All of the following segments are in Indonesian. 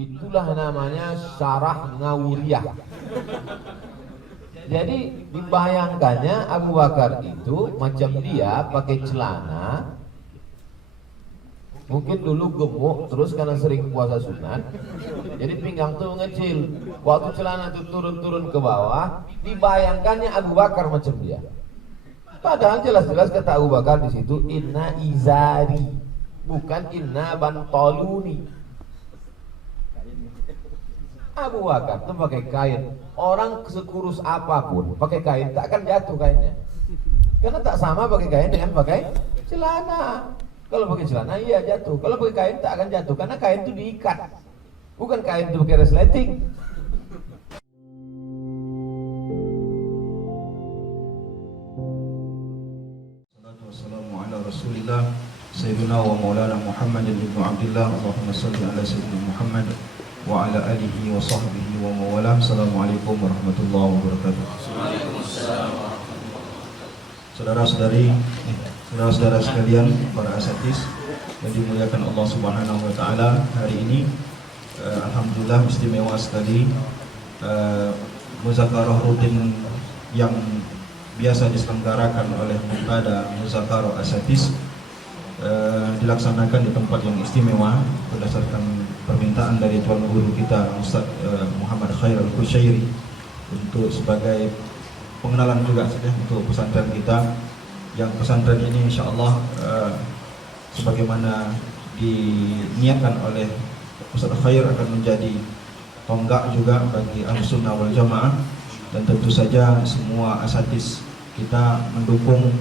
Itulah namanya syarah Ngawuriyah. Jadi dibayangkannya Abu Bakar itu macam dia pakai celana. Mungkin dulu gemuk, terus karena sering puasa sunat, jadi pinggang tuh ngecil. Waktu celana tuh turun-turun ke bawah, dibayangkannya Abu Bakar macam dia. Padahal jelas-jelas kata Abu Bakar di situ, inna izari, bukan inna bantoluni. Abu Bakar tuh pakai kain. Orang sekurus apapun pakai kain tak akan jatuh kainnya. Karena tak sama pakai kain dengan pakai celana. Kalau pakai celana iya jatuh. Kalau pakai kain tak akan jatuh karena kain itu diikat. Bukan kain itu pakai resleting. Wassalamu ala Rasulillah Sayyidina wa maulana Muhammadin ibn Abdillah. Allahumma salli ala Sayyidina Muhammad wa ala alihi wa sahbihi wa mawalah. Assalamualaikum warahmatullahi wabarakatuh. Saudara-saudari, saudara-saudara sekalian, para asatis yang dimuliakan Allah Subhanahu wa taala, hari ini alhamdulillah istimewa sekali. Muzakarah rutin yang biasa diselenggarakan oleh Muntada Muzakarah Asatis dilaksanakan di tempat yang istimewa berdasarkan permintaan dari Tuan Guru kita Ustaz Muhammad Khair Al-Kushairi untuk sebagai pengenalan juga saja untuk pesantren kita, yang pesantren ini insyaallah sebagaimana diniatkan oleh Ustaz Khair akan menjadi tonggak juga bagi Ahlussunnah wal Jamaah, dan tentu saja semua asatis kita mendukung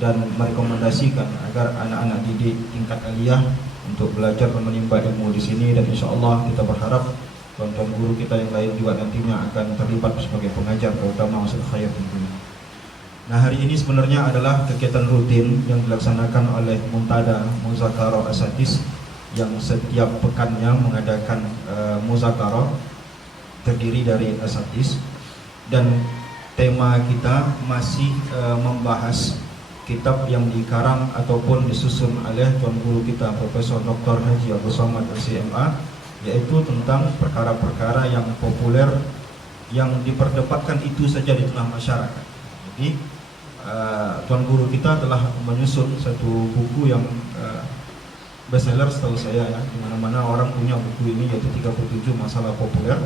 dan merekomendasikan agar anak-anak didik tingkat aliyah untuk belajar dan menimba ilmu di sini, dan insyaallah kita berharap tuan-tuan guru kita yang lain juga nantinya akan terlibat sebagai pengajar, terutama Ustaz Khair tentunya. Nah, hari ini sebenarnya adalah kegiatan rutin yang dilaksanakan oleh Muntada Muzakarah Asatis yang setiap pekannya mengadakan muzakarah terdiri dari asatis, dan tema kita masih membahas kitab yang dikarang ataupun disusun oleh Tuan Guru kita Profesor Dr. Haji Abdul Somad LCMA, yaitu tentang perkara-perkara yang populer yang diperdebatkan itu saja di tengah masyarakat. Jadi Tuan Guru kita telah menyusun satu buku yang bestseller setahu saya ya, di mana-mana orang punya buku ini, yaitu 37 masalah populer.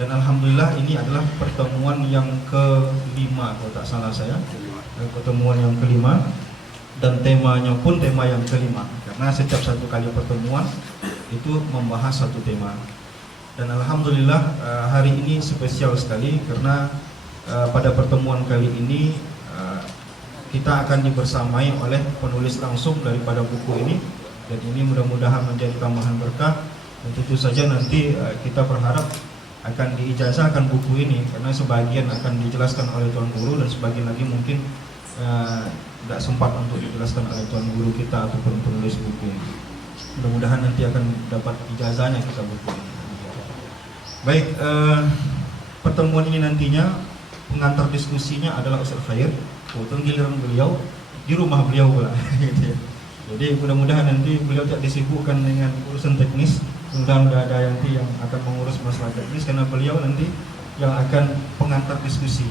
Dan alhamdulillah ini adalah pertemuan yang kelima kalau tak salah saya, pertemuan yang kelima, dan temanya pun tema yang kelima, karena setiap satu kali pertemuan itu membahas satu tema. Dan alhamdulillah hari ini spesial sekali karena pada pertemuan kali ini kita akan dibersamai oleh penulis langsung daripada buku ini, dan ini mudah-mudahan menjadi tambahan berkah. Dan tentu saja nanti kita berharap akan diijazahkan buku ini, karena sebagian akan dijelaskan oleh Tuan Guru dan sebagian lagi mungkin tidak sempat untuk dijelaskan oleh Tuan Guru kita ataupun penulis buku ini. Mudah-mudahan nanti akan dapat ijazahnya kita buku ini. Baik, pertemuan ini nantinya pengantar diskusinya adalah Ustaz Khair. Kebetulan giliran beliau di rumah beliau pula. Gitu ya. Jadi mudah-mudahan nanti beliau tidak disibukkan dengan urusan teknis. Mudah-mudahan ada nanti yang akan mengurus masalah teknis, karena beliau nanti yang akan pengantar diskusi.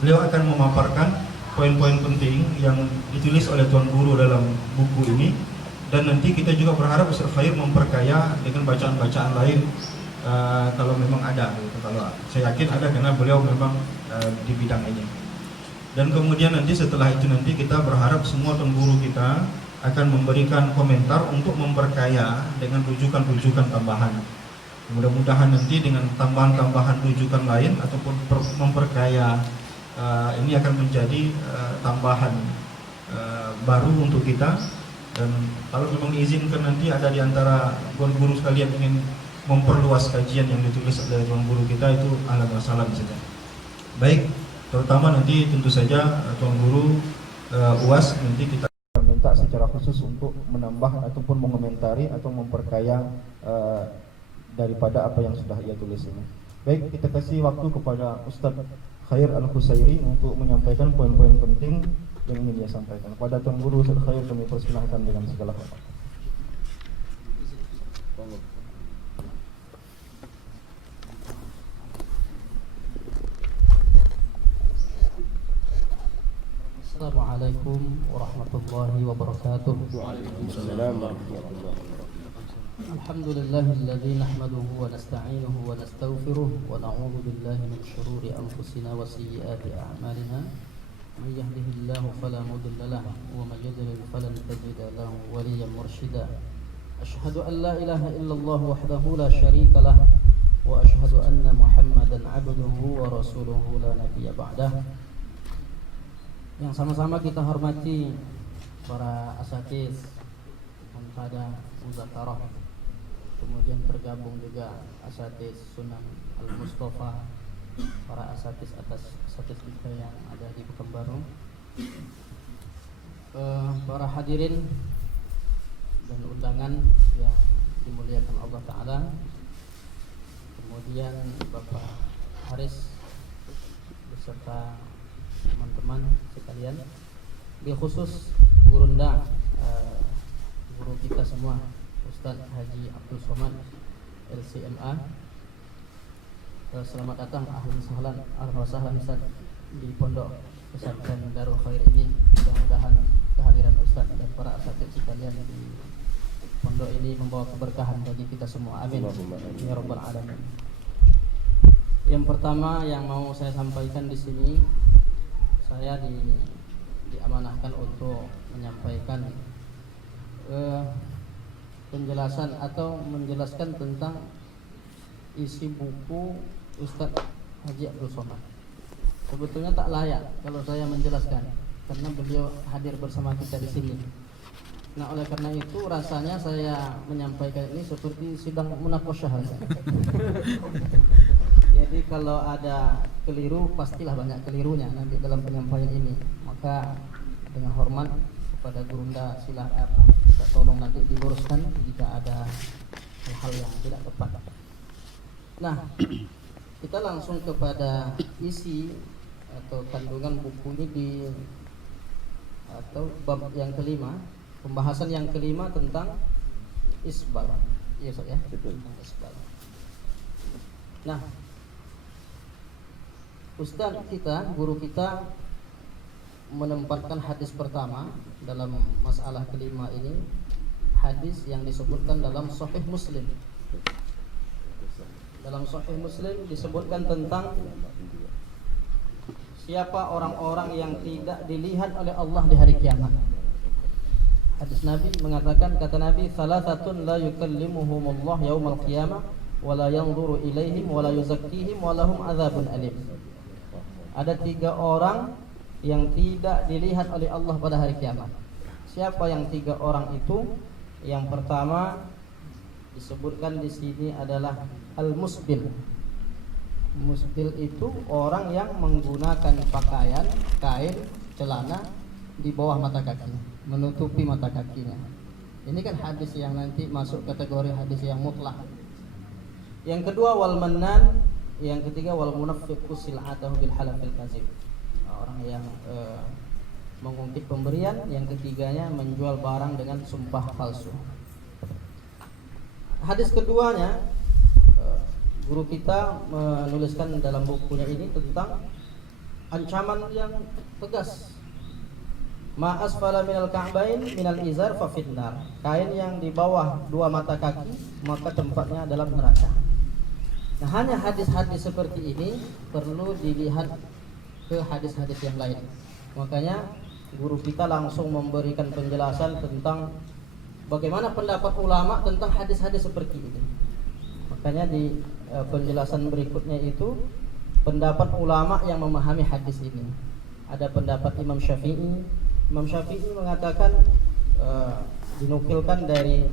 Beliau akan memaparkan poin-poin penting yang ditulis oleh Tuan Guru dalam buku ini, dan nanti kita juga berharap Ustaz Khair memperkaya dengan bacaan-bacaan lain kalau memang ada gitu. Kalau saya yakin ada, karena beliau memang di bidang ini. Dan kemudian nanti setelah itu nanti kita berharap semua Tuan Guru kita akan memberikan komentar untuk memperkaya dengan rujukan-rujukan tambahan. Mudah-mudahan nanti dengan tambahan-tambahan rujukan lain ataupun memperkaya ini akan menjadi tambahan baru untuk kita. Dan kalau memang diizinkan nanti ada di antara Tuan Guru sekalian ingin memperluas kajian yang ditulis oleh Tuan Guru kita, itu ahlan wa sahlan saja. Baik, terutama nanti tentu saja Tuan Guru UAS nanti kita minta secara khusus untuk menambah ataupun mengomentari atau memperkaya daripada apa yang sudah ia tulis ini. Baik, kita kasih waktu kepada Ustadz Khair Al-Kushairi untuk menyampaikan poin-poin penting yang ingin dia sampaikan. Kepada Tuan Guru Ustadz Khair kami persilahkan dengan segala hormat. عليكم ورحمة الله وبركاته. Waalaikumsalam warahmatullahi wabarakatuh. الحمد لله الذي نحمده ونستعينه ونستغفره ونعوذ بالله من شرور أنفسنا وسيئات أعمالنا. من يهده الله فلا مضل له ومن يضلل فلن تجد له وليا مرشدا. أشهد أن لا إله إلا الله وحده لا شريك له وأشهد أن محمدا عبده ورسوله لا نبي بعده. Yang sama-sama kita hormati para asatiz Muntada Muzakarah, kemudian tergabung juga asatiz Sunan Al-Mustafa, para asatiz kita yang ada di Pekanbaru, para hadirin dan undangan yang dimuliakan Allah Ta'ala, kemudian Bapak Haris beserta teman-teman sekalian, bil khusus Gurunda, guru kita semua, Ustaz Haji Abdul Somad LCMA. Selamat datang, ahlan sahlan Ustaz di Pondok Pesantren Darul Khair ini. Mudah-mudahan kehadiran Ustaz dan para asatidz sekalian di pondok ini membawa keberkahan bagi kita semua. Amin ya rabbal alamin. Yang pertama yang mau saya sampaikan di sini, saya diamanahkan untuk menyampaikan penjelasan atau menjelaskan tentang isi buku Ustadz Haji Abdul Somad. Sebetulnya tak layak kalau saya menjelaskan karena beliau hadir bersama kita di sini. Nah, oleh karena itu rasanya saya menyampaikan ini seperti sidang munaqasyah. Jadi kalau ada keliru, pastilah banyak kelirunya nanti dalam penyampaian ini. Maka dengan hormat kepada Gurunda, silakan kita tolong nanti diluruskan jika ada hal-hal yang tidak tepat. Nah, kita langsung kepada isi atau kandungan buku ini atau bab yang kelima, pembahasan yang kelima tentang isbal. Iya, Ustaz ya? Betul. Isbal. Nah, Ustaz kita, guru kita menempatkan hadis pertama dalam masalah kelima ini, hadis yang disebutkan dalam Sahih Muslim. Dalam Sahih Muslim disebutkan tentang siapa orang-orang yang tidak dilihat oleh Allah di hari kiamat. Hadis Nabi mengatakan, kata Nabi, "Salasatun la yukallimuhumullah yaumal qiyamah wa la yanzuru ilaihim wa la yuzakkihim wa lahum adzabun alim." Ada 3 orang yang tidak dilihat oleh Allah pada hari kiamat. Siapa yang 3 orang itu? Yang pertama disebutkan di sini adalah al-musbil. Musbil itu orang yang menggunakan pakaian, kain, celana di bawah mata kaki, menutupi mata kakinya. Ini kan hadis yang nanti masuk kategori hadis yang mutlak. Yang kedua wal mannan, yang ketiga wal munafiqu sil'atahu bil halafil kazib. Orang yang mengungkit pemberian, yang ketiganya menjual barang dengan sumpah palsu. Hadis keduanya, guru kita menuliskan dalam bukunya ini tentang ancaman yang tegas. Ma asfala minal ka'bain minal izar fa finnar. Kain yang di bawah 2 mata kaki maka tempatnya dalam neraka. Nah, hanya hadis-hadis seperti ini perlu dilihat ke hadis-hadis yang lain. Makanya guru kita langsung memberikan penjelasan tentang bagaimana pendapat ulama tentang hadis-hadis seperti ini. Makanya di penjelasan berikutnya itu pendapat ulama yang memahami hadis ini. Ada pendapat Imam Syafi'i. Imam Syafi'i mengatakan, dinukilkan dari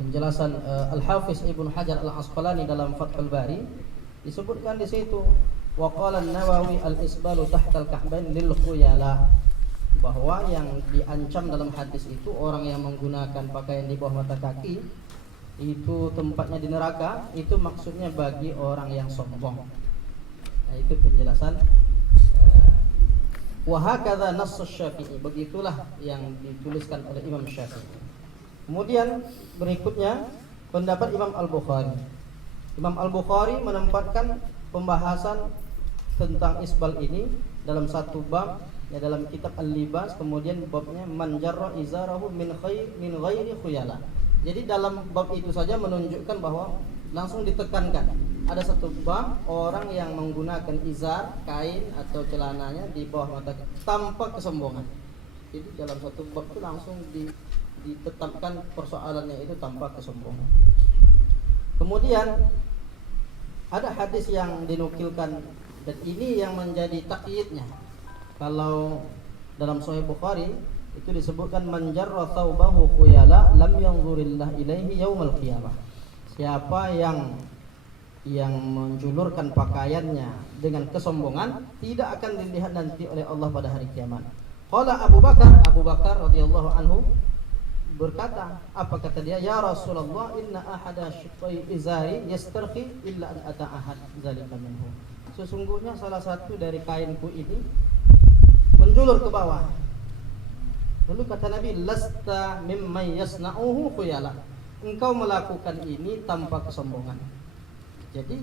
penjelasan Al-Hafiz Ibnu Hajar Al-Asqalani dalam Fathul Bari, disebutkan di situ wa qala an-Nawawi al-isbalu tahta al-ka'bain lil khuyala, bahwa yang diancam dalam hadis itu orang yang menggunakan pakaian di bawah mata kaki itu tempatnya di neraka, itu maksudnya bagi orang yang sombong. Nah, itu penjelasan wa hakadha nass Syafi'i, begitulah yang dituliskan oleh Imam Syafi'i. Kemudian berikutnya pendapat Imam Al-Bukhari. Imam Al-Bukhari menempatkan pembahasan tentang isbal ini dalam satu bab Ya, dalam kitab Al-Libas, kemudian babnya man jarra izarahu min ghairi khuyala. Jadi dalam bab itu saja menunjukkan bahwa langsung ditekankan ada satu bab orang yang menggunakan izar, kain atau celananya di bawah mata tanpa kesombongan. Jadi dalam satu bab itu langsung ditetapkan persoalannya itu tanpa kesombongan. Kemudian ada hadis yang dinukilkan dan ini yang menjadi takyidnya. Kalau dalam Sahih Bukhari itu disebutkan man jarra thawbahu khuyala lam yanzurillah ilaihi yaumal qiyamah. Siapa yang menjulurkan pakaiannya dengan kesombongan tidak akan dilihat nanti oleh Allah pada hari kiamat. Qala Abu Bakar radhiyallahu anhu berkata, apa kata dia? Ya Rasulullah, inna ahada shiqqai izari yastarqi illa an ata'ahad zalika minhu. Sesungguhnya salah satu dari kainku ini menjulur ke bawah. Lalu kata Nabi, lasta mimman yasna'uhu khuyala. Engkau melakukan ini tanpa kesombongan. Jadi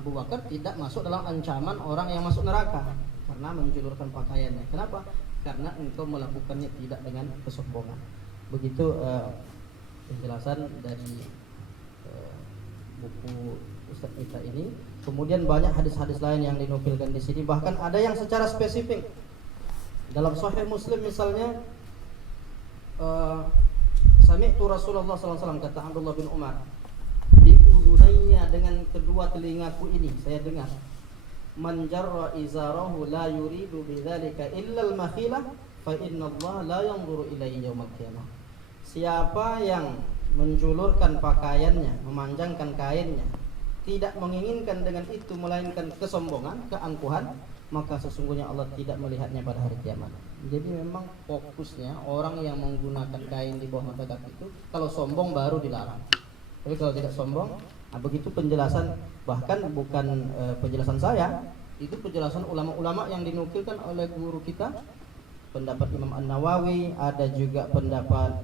Abu Bakar tidak masuk dalam ancaman orang yang masuk neraka karena menjulurkan pakaiannya. Kenapa? Karena engkau melakukannya tidak dengan kesombongan. Begitu penjelasan dari buku Ustaz kita ini. Kemudian banyak hadis-hadis lain yang dinukilkan di sini. Bahkan ada yang secara spesifik. Dalam Sahih Muslim misalnya, sami'tu Rasulullah SAW, kata Abdullah bin Umar, di udhunayya, dengan kedua telingaku ini saya dengar, man jarra izarahu la yuridu bidzalika illa al-makhilah fa inna Allah la yanzuru ilayhi yaumal qiyamah. Siapa yang menjulurkan pakaiannya, memanjangkan kainnya, tidak menginginkan dengan itu melainkan kesombongan, keangkuhan, maka sesungguhnya Allah tidak melihatnya pada hari kiamat. Jadi memang fokusnya orang yang menggunakan kain di bawah mata kaki itu kalau sombong baru dilarang. Tapi kalau tidak sombong, begitu penjelasan, bahkan bukan penjelasan saya, itu penjelasan ulama-ulama yang dinukilkan oleh guru kita. Pendapat Imam An-Nawawi, ada juga pendapat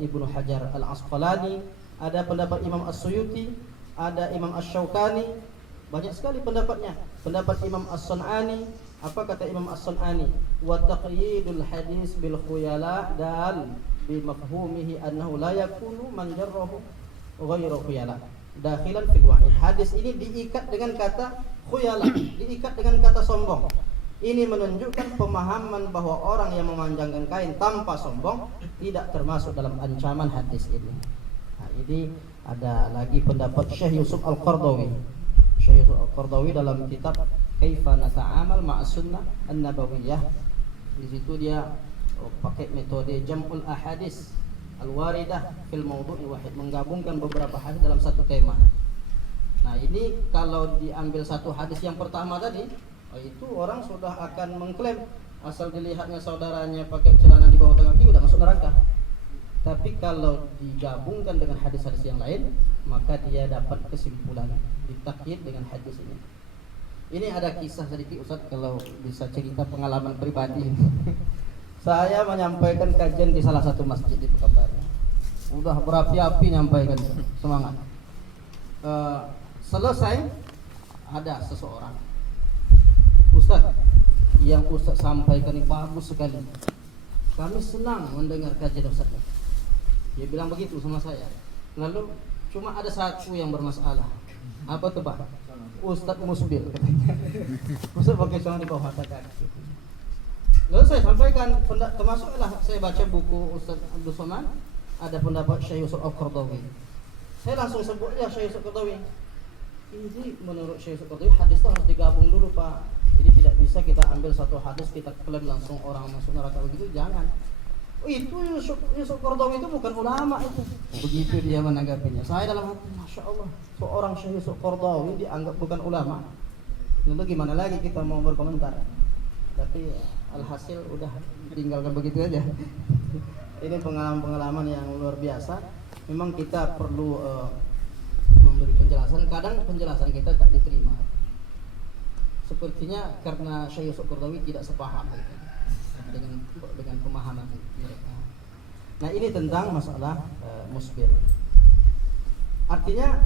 Ibnu Hajar Al-Asqalani, ada pendapat Imam As-Suyuti, ada Imam Asy-Syaukani, banyak sekali pendapatnya. Pendapat Imam As-Sun'ani, apa kata Imam As-Sun'ani? Wa taqyidul hadis bil khuyala dal bi mafhumihi annahu la yakunu man jarrahu ghairu khuyala dakhilan fil wa'id. Hadis ini diikat dengan kata khuyala, diikat dengan kata sombong. Ini menunjukkan pemahaman bahwa orang yang memanjangkan kain tanpa sombong tidak termasuk dalam ancaman hadis ini. Nah, ini ada lagi pendapat Syekh Yusuf Al-Qardawi. Syekh Yusuf Al-Qardawi dalam kitab Kaifa Nata'amal Ma'as Sunnah An-Nabawiyah, di situ dia pakai metode jam'ul ahadis al-waridah fil mawdu'i wahid, menggabungkan beberapa hadis dalam satu tema. Nah, ini kalau diambil satu hadis yang pertama tadi, itu orang sudah akan mengklaim asal dilihatnya saudaranya pakai celana di bawah kaki udah masuk neraka. Tapi kalau digabungkan dengan hadis-hadis yang lain, maka dia dapat kesimpulan, ditakyid dengan hadis ini. Ini ada kisah sedikit Ustaz, kalau bisa cerita pengalaman pribadi. Saya menyampaikan kajian di salah satu masjid di Pekanbaru. Udah berapi-api nyampaikan, semangat. Selesai, ada seseorang, Ustaz, yang Ustaz sampaikan ini bagus sekali. Kami senang mendengar kajian Ustaz. Dia bilang begitu sama saya. Lalu cuma ada satu yang bermasalah. Apa tuh Pak? Ustaz musbil katanya. Ustaz pakai celana di bawah kaki. Lalu saya sampaikan, termasuklah saya baca buku Ustaz Abdul Somad, ada pendapat Syekh Yusuf Al-Qardawi. Saya langsung sebut ya Syekh Yusuf Al-Qardawi. Ini menurut Syekh Yusuf Al-Qardawi hadis itu harus digabung dulu Pak. Jadi tidak bisa kita ambil satu hadis kita klaim langsung orang masuk neraka begitu, jangan. Itu Yusuf Qardawi itu bukan ulama itu. Begitu dia menanggapinya. Saya dalam hati, Masya Allah, seorang Syekh Yusuf Qardawi dianggap bukan ulama. Lalu gimana lagi kita mau berkomentar? Tapi alhasil udah tinggalkan begitu aja. Ini pengalaman-pengalaman yang luar biasa. Memang kita perlu memberi penjelasan. Kadang penjelasan kita tak diterima. Sepertinya karena Syekh Yusuf Qardawi tidak sepaham dengan pemahaman mereka. Nah, ini tentang masalah musbir. Artinya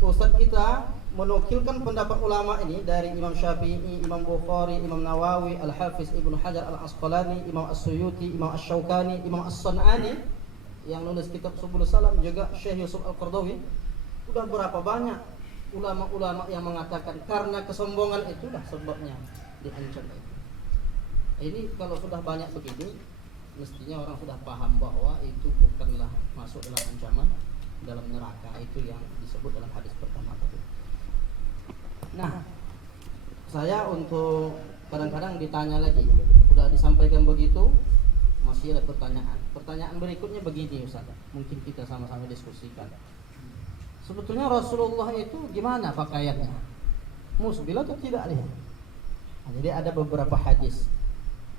Ustaz kita menukilkan pendapat ulama ini dari Imam Syafi'i, Imam Bukhari, Imam Nawawi, Al-Hafiz Ibnu Hajar Al-Asqalani, Imam As-Suyuti, Imam Asy-Syaukani, Imam As-San'ani yang nulis kitab Subul Salam, juga Syekh Yusuf Al-Qardawi. Udah berapa banyak ulama-ulama yang mengatakan karena kesombongan itulah sebabnya diancam itu. Ini kalau sudah banyak begini, mestinya orang sudah paham bahwa itu bukanlah masuk dalam ancaman dalam neraka, itu yang disebut dalam hadis pertama tadi. Nah, saya untuk kadang-kadang ditanya lagi, udah disampaikan begitu, masih ada pertanyaan. Pertanyaan berikutnya begini Ustaz, mungkin kita sama-sama diskusikan. Sebetulnya Rasulullah itu gimana pakaiannya? Musbil atau tidak nih? Nah, jadi ada beberapa hadis.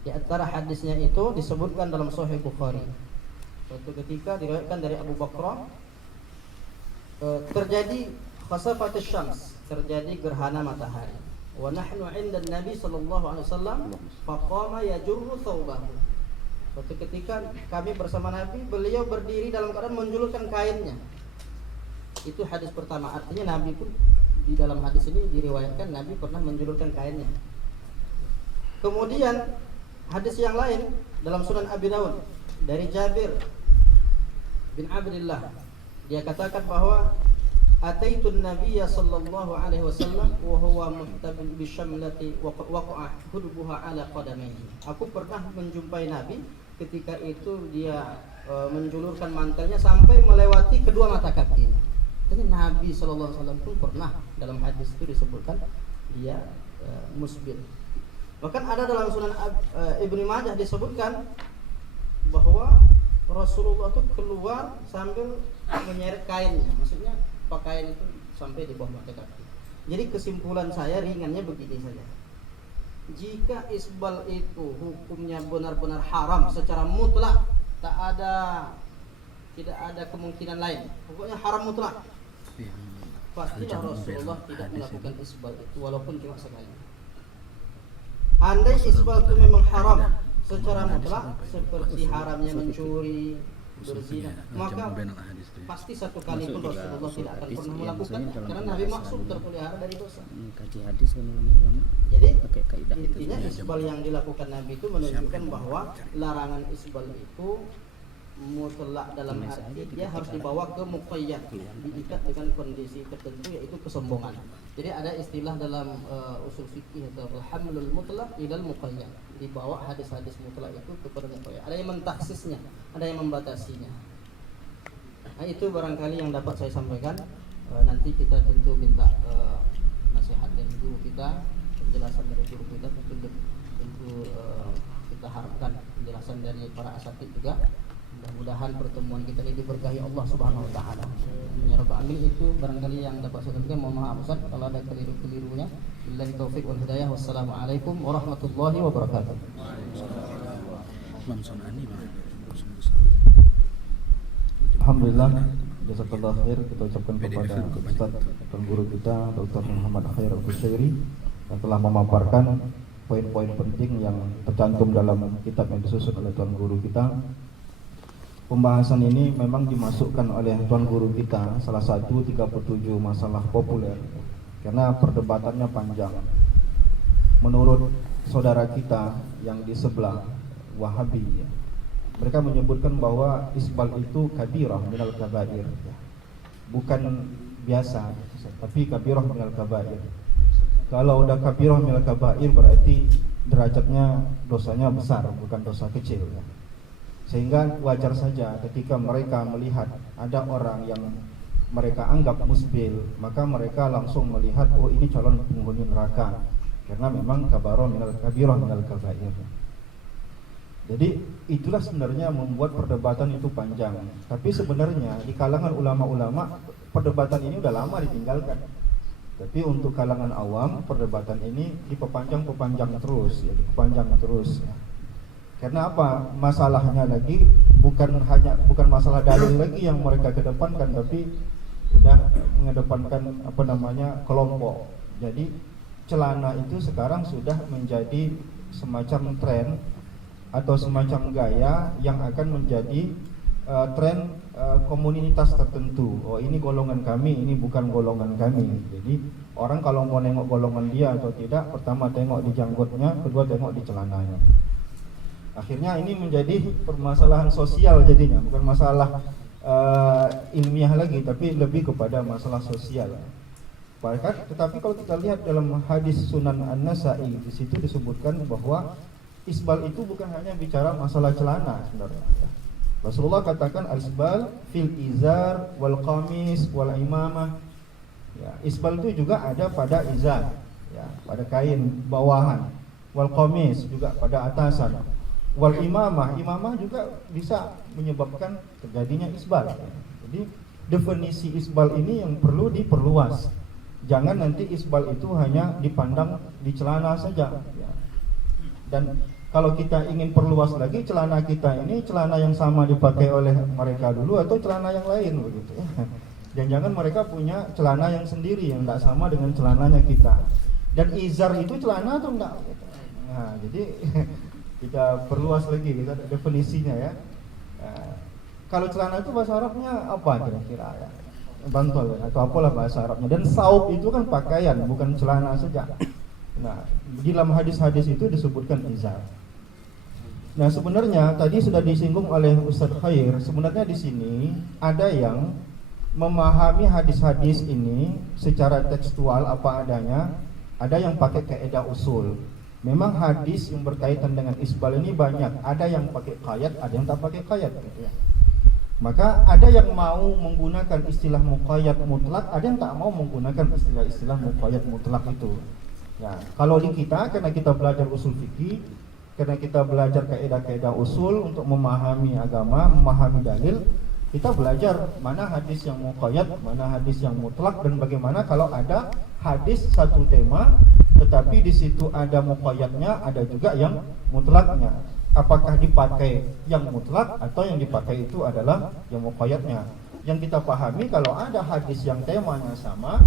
Di antara hadisnya itu disebutkan dalam Sahih Bukhari. Suatu ketika diriwayatkan dari Abu Bakar, terjadi khasafatus syams, terjadi gerhana matahari. Wa nahnu 'inda Nabi sallallahu alaihi wasallam faqama yajurru thawbahu. Suatu ketika kami bersama Nabi, beliau berdiri dalam keadaan menjulurkan kainnya. Itu hadis pertama, artinya Nabi pun di dalam hadis ini diriwayatkan Nabi pernah menjulurkan kainnya. Kemudian hadis yang lain dalam Sunan Abi Dawud dari Jabir bin Abdullah, dia katakan bahwa Ataitun Nabiyya sallallahu alaihi wasallam wa huwa muhtabin bi syamlati wa waqa'a hudbuha ala qadamaihi. Aku pernah menjumpai Nabi ketika itu dia menjulurkan mantelnya sampai melewati kedua mata kakinya. Jadi Nabi sallallahu alaihi wasallam pun pernah, dalam hadis itu disebutkan dia musbil. Bahkan ada dalam Sunan Ibnu Majah disebutkan bahwa Rasulullah itu keluar sambil menyeret kainnya, maksudnya pakaian itu sampai di bawah mata kaki. Jadi kesimpulan saya ringannya begini saja. Jika isbal itu hukumnya benar-benar haram secara mutlak, tidak ada kemungkinan lain, pokoknya haram mutlak, pastilah Rasulullah tidak melakukan isbal itu walaupun cuma sekali. Andai isbal itu memang haram secara mutlak, seperti haramnya mencuri, berzina, maka pasti satu kali pun Rasulullah tidak akan pernah melakukan, karena Nabi maksum terpelihara dari dosa. Kaji hadis kan ulama-ulama. Jadi pakai kaidah intinya isbal yang dilakukan Nabi itu menunjukkan bahwa larangan isbal itu mutlak dalam arti dia harus dibawa ke muqayyad, diikat dengan kondisi tertentu, yaitu kesombongan. Jadi ada istilah dalam usul fikih atau hamlul mutlak ilal muqayyad, dibawa hadis-hadis mutlak itu kepada muqayyad. Ada yang mentaksisnya, ada yang membatasinya. Nah, itu barangkali yang dapat saya sampaikan. Nanti kita tentu minta nasihat dari guru kita, penjelasan dari guru kita, tentu kita harapkan penjelasan dari para asatid juga. Mudah-mudahan pertemuan kita ini diberkahi Allah Subhanahu wa taala. Ya Rabbal alamin, itu barangkali yang dapat saya sampaikan. Mohon maaf Ustaz kalau ada keliru-kelirunya. Billahi taufik wal hidayah. Wassalamualaikum warahmatullahi wabarakatuh. Alhamdulillah, jazakallah khair kita ucapkan kepada Ustaz dan guru kita Dr. Muhammad Khair Al-Qushairi yang telah memaparkan poin-poin penting yang tercantum dalam kitab yang disusun oleh tuan guru kita. Pembahasan ini memang dimasukkan oleh tuan guru kita salah satu 37 masalah populer karena perdebatannya panjang. Menurut saudara kita yang di sebelah Wahabi, mereka menyebutkan bahwa isbal itu kabirah minal kabair, bukan biasa, tapi kabirah minal kabair. Kalau udah kabirah minal kabair berarti derajatnya dosanya besar, bukan dosa kecil ya. Sehingga wajar saja ketika mereka melihat ada orang yang mereka anggap musbil, maka mereka langsung melihat, oh ini calon penghuni neraka, karena memang kabirah minal kabair. Jadi itulah sebenarnya membuat perdebatan itu panjang. Tapi sebenarnya di kalangan ulama-ulama perdebatan ini udah lama ditinggalkan. Tapi untuk kalangan awam perdebatan ini diperpanjang terus ya. Karena apa? Masalahnya lagi bukan masalah dalil lagi yang mereka kedepankan, tapi sudah mengedepankan kelompok. Jadi celana itu sekarang sudah menjadi semacam tren atau semacam gaya yang akan menjadi tren komunitas tertentu. Oh, ini golongan kami, ini bukan golongan kami. Jadi orang kalau mau nengok golongan dia atau tidak, pertama tengok di janggutnya, kedua tengok di celananya. Akhirnya ini menjadi permasalahan sosial jadinya, bukan masalah ilmiah lagi, tapi lebih kepada masalah sosial. Tetapi kalau kita lihat dalam hadis Sunan An-Nasa'i, di situ disebutkan bahwa isbal itu bukan hanya bicara masalah celana sebenarnya. Rasulullah katakan al-isbal fil izar wal qamis wal imamah. Ya, isbal itu juga ada pada izar, ya, pada kain bawahan, wal qamis juga pada atasan, wal imamah, imamah juga bisa menyebabkan terjadinya isbal. Jadi definisi isbal ini yang perlu diperluas. Jangan nanti isbal itu hanya dipandang di celana saja, ya. Dan kalau kita ingin perluas lagi, celana kita ini celana yang sama dipakai oleh mereka dulu atau celana yang lain begitu ya. Dan jangan mereka punya celana yang sendiri yang tidak sama dengan celananya kita. Dan izar itu celana atau enggak gitu. Nah, jadi kita perluas lagi kita definisinya ya. Kalau celana itu bahasa Arabnya apa kira-kira ya? Bantol atau apalah bahasa Arabnya. Dan saub itu kan pakaian, bukan celana saja. Nah, di dalam hadis-hadis itu disebutkan izar. Nah, sebenarnya tadi sudah disinggung oleh Ustadz Khair. Sebenarnya di sini ada yang memahami hadis-hadis ini secara tekstual apa adanya, ada yang pakai kaidah usul. Memang hadis yang berkaitan dengan isbal ini banyak. Ada yang pakai qayat, ada yang tak pakai qayat gitu ya. Maka ada yang mau menggunakan istilah muqayyad mutlak, ada yang tak mau menggunakan istilah-istilah muqayyad mutlak itu. Ya, kalau di kita karena kita belajar usul fikih, karena kita belajar kaidah-kaidah usul untuk memahami agama, memahami dalil, kita belajar mana hadis yang muqayyad, mana hadis yang mutlak, dan bagaimana kalau ada hadis satu tema tetapi di situ ada muqayyadnya, ada juga yang mutlaknya. Apakah dipakai yang mutlak atau yang dipakai itu adalah yang muqayyadnya? Yang kita pahami kalau ada hadis yang temanya sama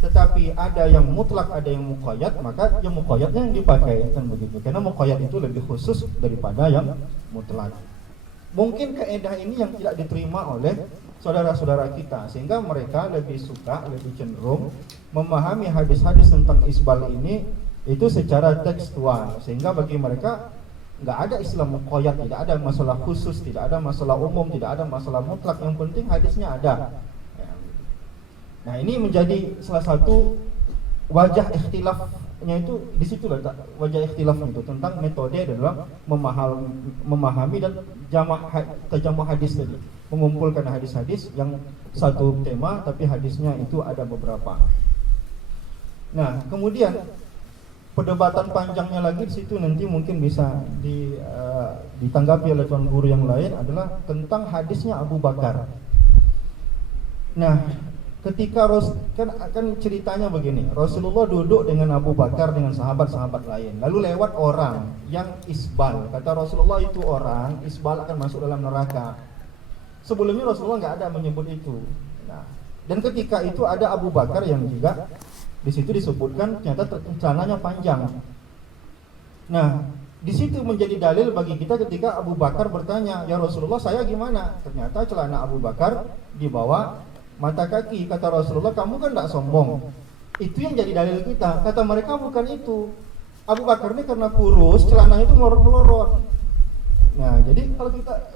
tetapi ada yang mutlak, ada yang muqayyad, maka yang muqayyadnya yang dipakai, kan begitu. Karena muqayyad itu lebih khusus daripada yang mutlak. Mungkin kaidah ini yang tidak diterima oleh saudara-saudara kita, sehingga mereka lebih suka, lebih cenderung memahami hadis-hadis tentang isbal ini itu secara tekstual, sehingga bagi mereka nggak ada istilah muqayyad, tidak ada masalah khusus, tidak ada masalah umum, tidak ada masalah mutlak, yang penting hadisnya ada. Nah, ini menjadi salah satu wajah ikhtilafnya, itu di situ lah wajah ikhtilafnya itu tentang metode dalam memahami dan tajamuh hadis tadi, mengumpulkan hadis-hadis yang satu tema tapi hadisnya itu ada beberapa. Nah, kemudian perdebatan panjangnya lagi di situ nanti mungkin bisa ditanggapi oleh tuan guru yang lain adalah tentang hadisnya Abu Bakar. Nah, ketika kan ceritanya begini, Rasulullah duduk dengan Abu Bakar dengan sahabat-sahabat lain, lalu lewat orang yang isbal. Kata Rasulullah, itu orang isbal akan masuk dalam neraka. Sebelumnya Rasulullah nggak ada menyebut itu. Nah, dan ketika itu ada Abu Bakar yang juga di situ disebutkan ternyata celananya panjang. Nah, di situ menjadi dalil bagi kita ketika Abu Bakar bertanya, "Ya Rasulullah, saya gimana?" Ternyata celana Abu Bakar di bawah mata kaki. Kata Rasulullah, "Kamu kan tidak sombong." Itu yang jadi dalil kita. Kata mereka bukan itu. Abu Bakar ini karena kurus, celananya itu melorot-melorot. Nah, jadi kalau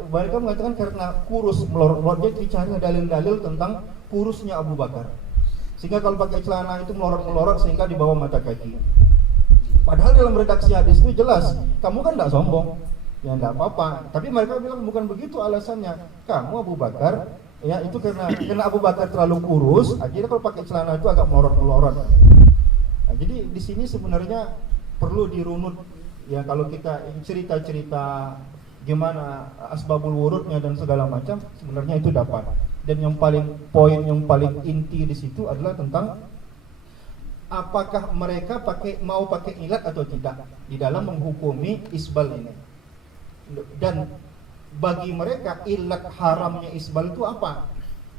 mereka mengatakan karena kurus melorot-melorot, dia dicari dalil-dalil tentang kurusnya Abu Bakar. Sehingga kalau pakai celana itu melorot-melorot sehingga di bawah mata kaki. Padahal dalam redaksi hadis itu jelas, kamu kan tidak sombong. Ya tidak apa-apa. Tapi mereka bilang bukan begitu alasannya. Kamu Abu Bakar, ya itu karena Abu Bakar terlalu kurus, akhirnya kalau pakai celana itu agak melorot-melorot. Nah, jadi di sini sebenarnya perlu dirunut ya, kalau kita cerita-cerita gimana asbabul wurudnya dan segala macam, sebenarnya itu dapat. Dan poin yang paling inti di situ adalah tentang apakah mereka mau pakai ilat atau tidak di dalam menghukumi isbal ini. Dan bagi mereka ilat haramnya isbal itu apa?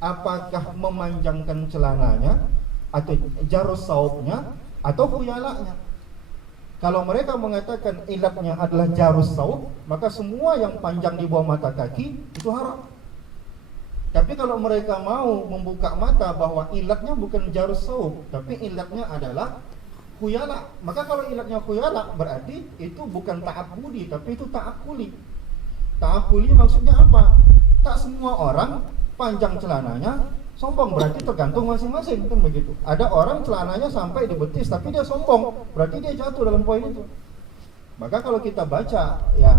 Apakah memanjangkan celananya atau jarus saubnya atau khuyalanya? Kalau mereka mengatakan ilatnya adalah jarus saub, maka semua yang panjang di bawah mata kaki itu haram. Tapi kalau mereka mau membuka mata bahwa ilatnya bukan jarus saub, tapi ilatnya adalah khuyala, maka kalau ilatnya khuyala berarti itu bukan ta'abbudi, tapi itu ta'akuli. Ta'akuli maksudnya apa? Tak semua orang panjang celananya sombong, berarti tergantung masing-masing, kan begitu. Ada orang celananya sampai di betis tapi dia sombong, berarti dia jatuh dalam poin itu. Maka kalau kita baca ya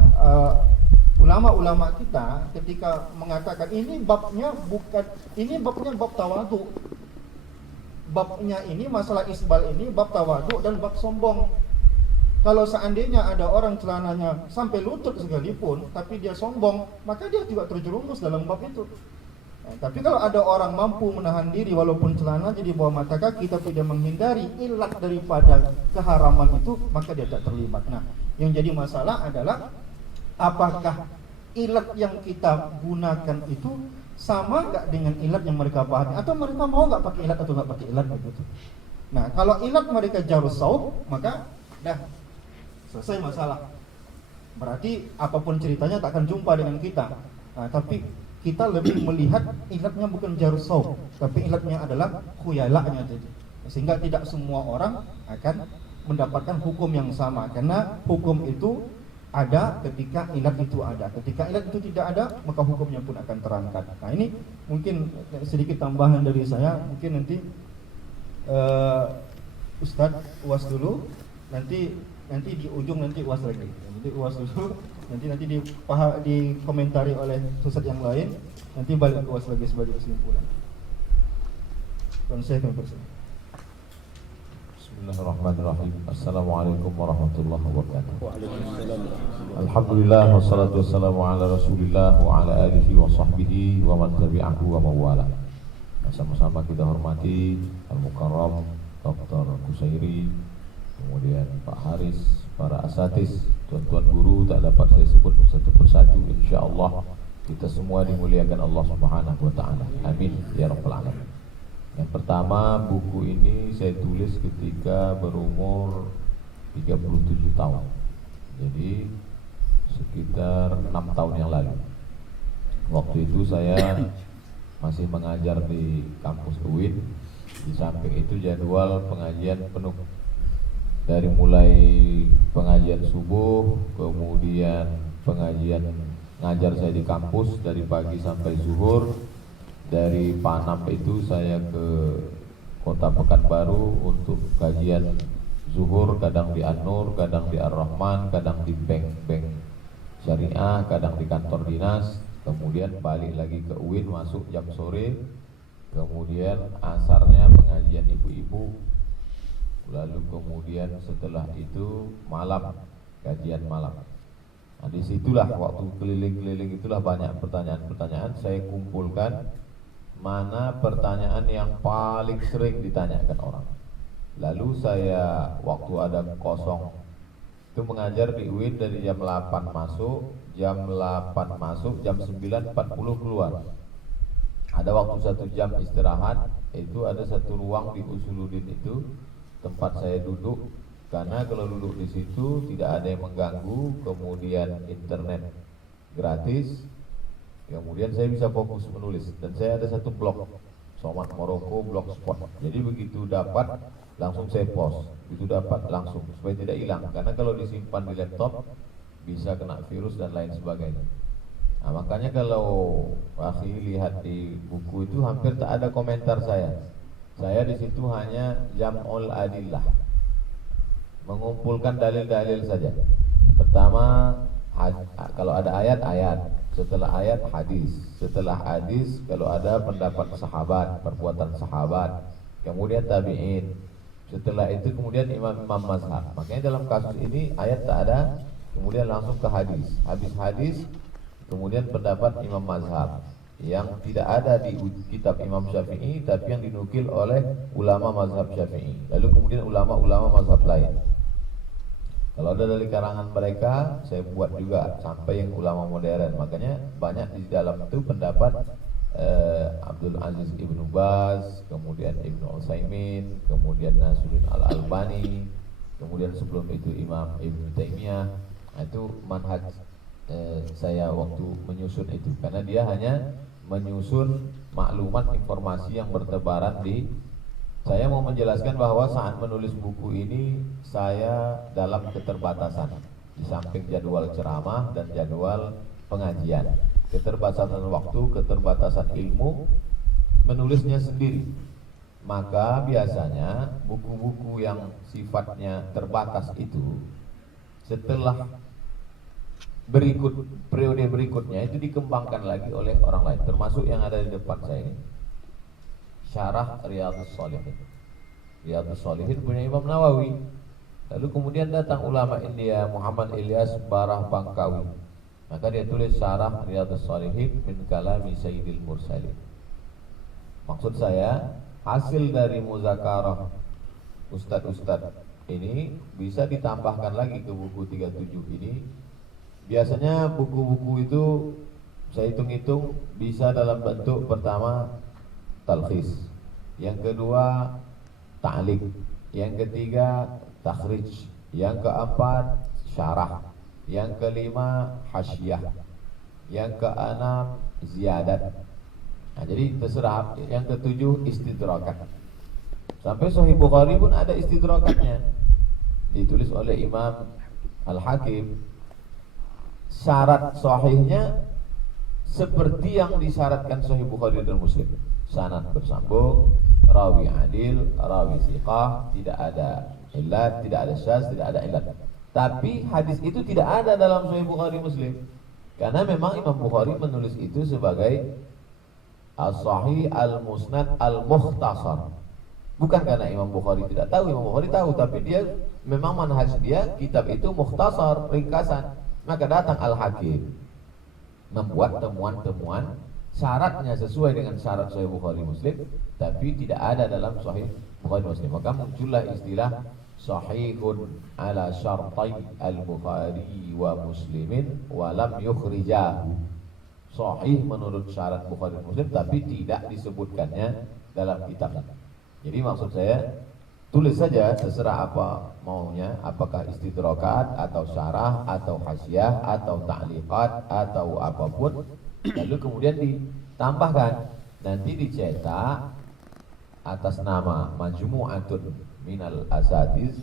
ulama-ulama kita ketika mengatakan ini babnya bab tawadhu. Babnya ini masalah isbal ini bab tawadhu dan bab sombong. Kalau seandainya ada orang celananya sampai lutut sekalipun tapi dia sombong, maka dia juga terjerumus dalam bab itu. Tapi kalau ada orang mampu menahan diri walaupun celana jadi bawah mata kaki tapi dia menghindari ilat daripada keharaman itu, maka dia tak terlibat. Nah, yang jadi masalah adalah apakah ilat yang kita gunakan itu sama nggak dengan ilat yang mereka pahami, atau mereka mau nggak pakai ilat atau nggak pakai ilat begitu. Nah, kalau ilat mereka jarus saub, maka dah selesai masalah. Berarti apapun ceritanya tak akan jumpa dengan kita. Nah, tapi kita lebih melihat ilatnya bukan jarus saub, tapi ilatnya adalah khuyalanya tadi. Sehingga tidak semua orang akan mendapatkan hukum yang sama, karena hukum itu ada ketika ilat itu ada. Ketika ilat itu tidak ada, maka hukumnya pun akan terangkat. Nah, ini mungkin sedikit tambahan dari saya. Mungkin nanti Ustadz uas dulu, nanti di ujung nanti uas lagi. Nanti uas dulu, nanti dikomentari oleh Ustadz yang lain, nanti balik uas lagi sebagai kesimpulan. Bismillahirrahmanirrahim. Assalamualaikum warahmatullahi wabarakatuh. Alhamdulillah wassalatu wassalamu ala Rasulillah wa ala alihi wa sahbihi wa man tabi'ahu wa mawala. Sama-sama kita hormati Al-Mukarram Dr. Qusairi, kemudian Pak Haris, para asatiz, tuan-tuan guru, tak dapat saya sebut satu persatu. Insyaallah kita semua dimuliakan Allah Subhanahu wa taala. Amin ya rabbal alamin. Yang pertama, buku ini saya tulis ketika berumur 37 tahun. Jadi sekitar 6 tahun yang lalu. Waktu itu saya masih mengajar di kampus UIN. Di samping itu jadwal pengajian penuh. Dari mulai pengajian subuh, kemudian pengajian ngajar saya di kampus dari pagi sampai zuhur. Dari Panam itu saya ke Kota Pekanbaru untuk kajian zuhur, kadang di An-Nur, kadang di Ar-Rahman, kadang di bank syariah, kadang di kantor dinas. Kemudian balik lagi ke UIN, masuk jam sore. Kemudian asarnya pengajian ibu-ibu. Lalu kemudian setelah itu malam, kajian malam. Nah, disitulah waktu keliling-keliling itulah banyak pertanyaan-pertanyaan saya kumpulkan. Mana pertanyaan yang paling sering ditanyakan orang. Lalu saya waktu ada kosong itu mengajar di UIN dari jam 8 masuk, jam 9.40 keluar. Ada waktu 1 jam istirahat, itu ada satu ruang di Usuluddin itu tempat saya duduk, karena kalau duduk di situ tidak ada yang mengganggu, kemudian internet gratis. Kemudian saya bisa fokus menulis, dan saya ada satu blog Somad Moroko blogspot. Jadi begitu dapat langsung saya post, begitu dapat langsung supaya tidak hilang, karena kalau disimpan di laptop bisa kena virus dan lain sebagainya. Nah, makanya kalau akhi lihat di buku itu hampir tak ada komentar saya. Saya di situ hanya jam'ul adillah, mengumpulkan dalil-dalil saja. Pertama, kalau ada ayat-ayat, setelah ayat hadis, setelah hadis kalau ada pendapat sahabat, perbuatan sahabat, kemudian tabi'in, setelah itu kemudian imam-imam mazhab. Makanya dalam kasus ini ayat tak ada, kemudian langsung ke hadis, habis hadis kemudian pendapat imam mazhab yang tidak ada di kitab Imam Syafi'i tapi yang dinukil oleh ulama mazhab Syafi'i, lalu kemudian ulama-ulama mazhab lain. Kalau ada dari karangan mereka, saya buat juga sampai yang ulama modern. Makanya banyak di dalam itu pendapat Abdul Aziz Ibnu Baz, kemudian Ibnu Utsaimin, kemudian Nasruddin Al-Albani, kemudian sebelum itu Imam Ibnu Taimiyah. Nah, itu manhaj saya waktu menyusun itu, karena dia hanya menyusun maklumat informasi yang bertebaran saya mau menjelaskan bahwa saat menulis buku ini saya dalam keterbatasan di samping jadwal ceramah dan jadwal pengajian, keterbatasan waktu, keterbatasan ilmu, menulisnya sendiri. Maka biasanya buku-buku yang sifatnya terbatas itu setelah periode berikutnya itu dikembangkan lagi oleh orang lain, termasuk yang ada di depan saya ini, Syarah Riyadhus Shalihin. Riyadhus Shalihin punya Imam Nawawi. Lalu kemudian datang ulama India Muhammad Ilyas Barah Bangkawi, maka dia tulis Syarah Riyadhus Shalihin min kalami Sayyidil Mursalin. Maksud saya, hasil dari muzakarah ustadz-ustadz ini bisa ditambahkan lagi ke buku 37 ini. Biasanya buku-buku itu saya hitung-hitung bisa dalam bentuk pertama talkhis, yang kedua ta'liq, yang ketiga takhrij, yang keempat syarah, yang kelima hasyiyah, yang keenam ziyadat. Nah, jadi terserah. Yang ketujuh istidrakat. Sampai Sahih Bukhari pun ada istidrakatnya, ditulis oleh Imam Al-Hakim. Syarat sahihnya seperti yang disyaratkan Sahih Bukhari dan Muslim, sanad bersambung, rawi adil, rawi thiqah, tidak ada illat, tidak ada syaz, tidak ada illat. Tapi hadis itu tidak ada dalam Sahih Bukhari Muslim, karena memang Imam Bukhari menulis itu sebagai As-Sahih Al-Musnad Al-Mukhtasar. Bukan karena Imam Bukhari tidak tahu, Imam Bukhari tahu, tapi dia memang manhaj dia, kitab itu mukhtasar, ringkasan. Maka datang Al-Hakim membuat temuan-temuan, syaratnya sesuai dengan syarat Sahih Bukhari Muslim, tapi tidak ada dalam Sahih Bukhari Muslim. Maka muncullah istilah sahihun ala syartai al-Bukhari wa Muslimin wa lam yukhrijahu. Sahih menurut syarat Bukhari Muslim, tapi tidak disebutkannya dalam kitab. Jadi maksud saya, tulis saja terserah apa maunya, apakah istidrakat atau syarah atau hasyiyah atau ta'liqat atau apapun, lalu kemudian ditambahkan, nanti dicetak atas nama Majmu'atun Minal Asatiz,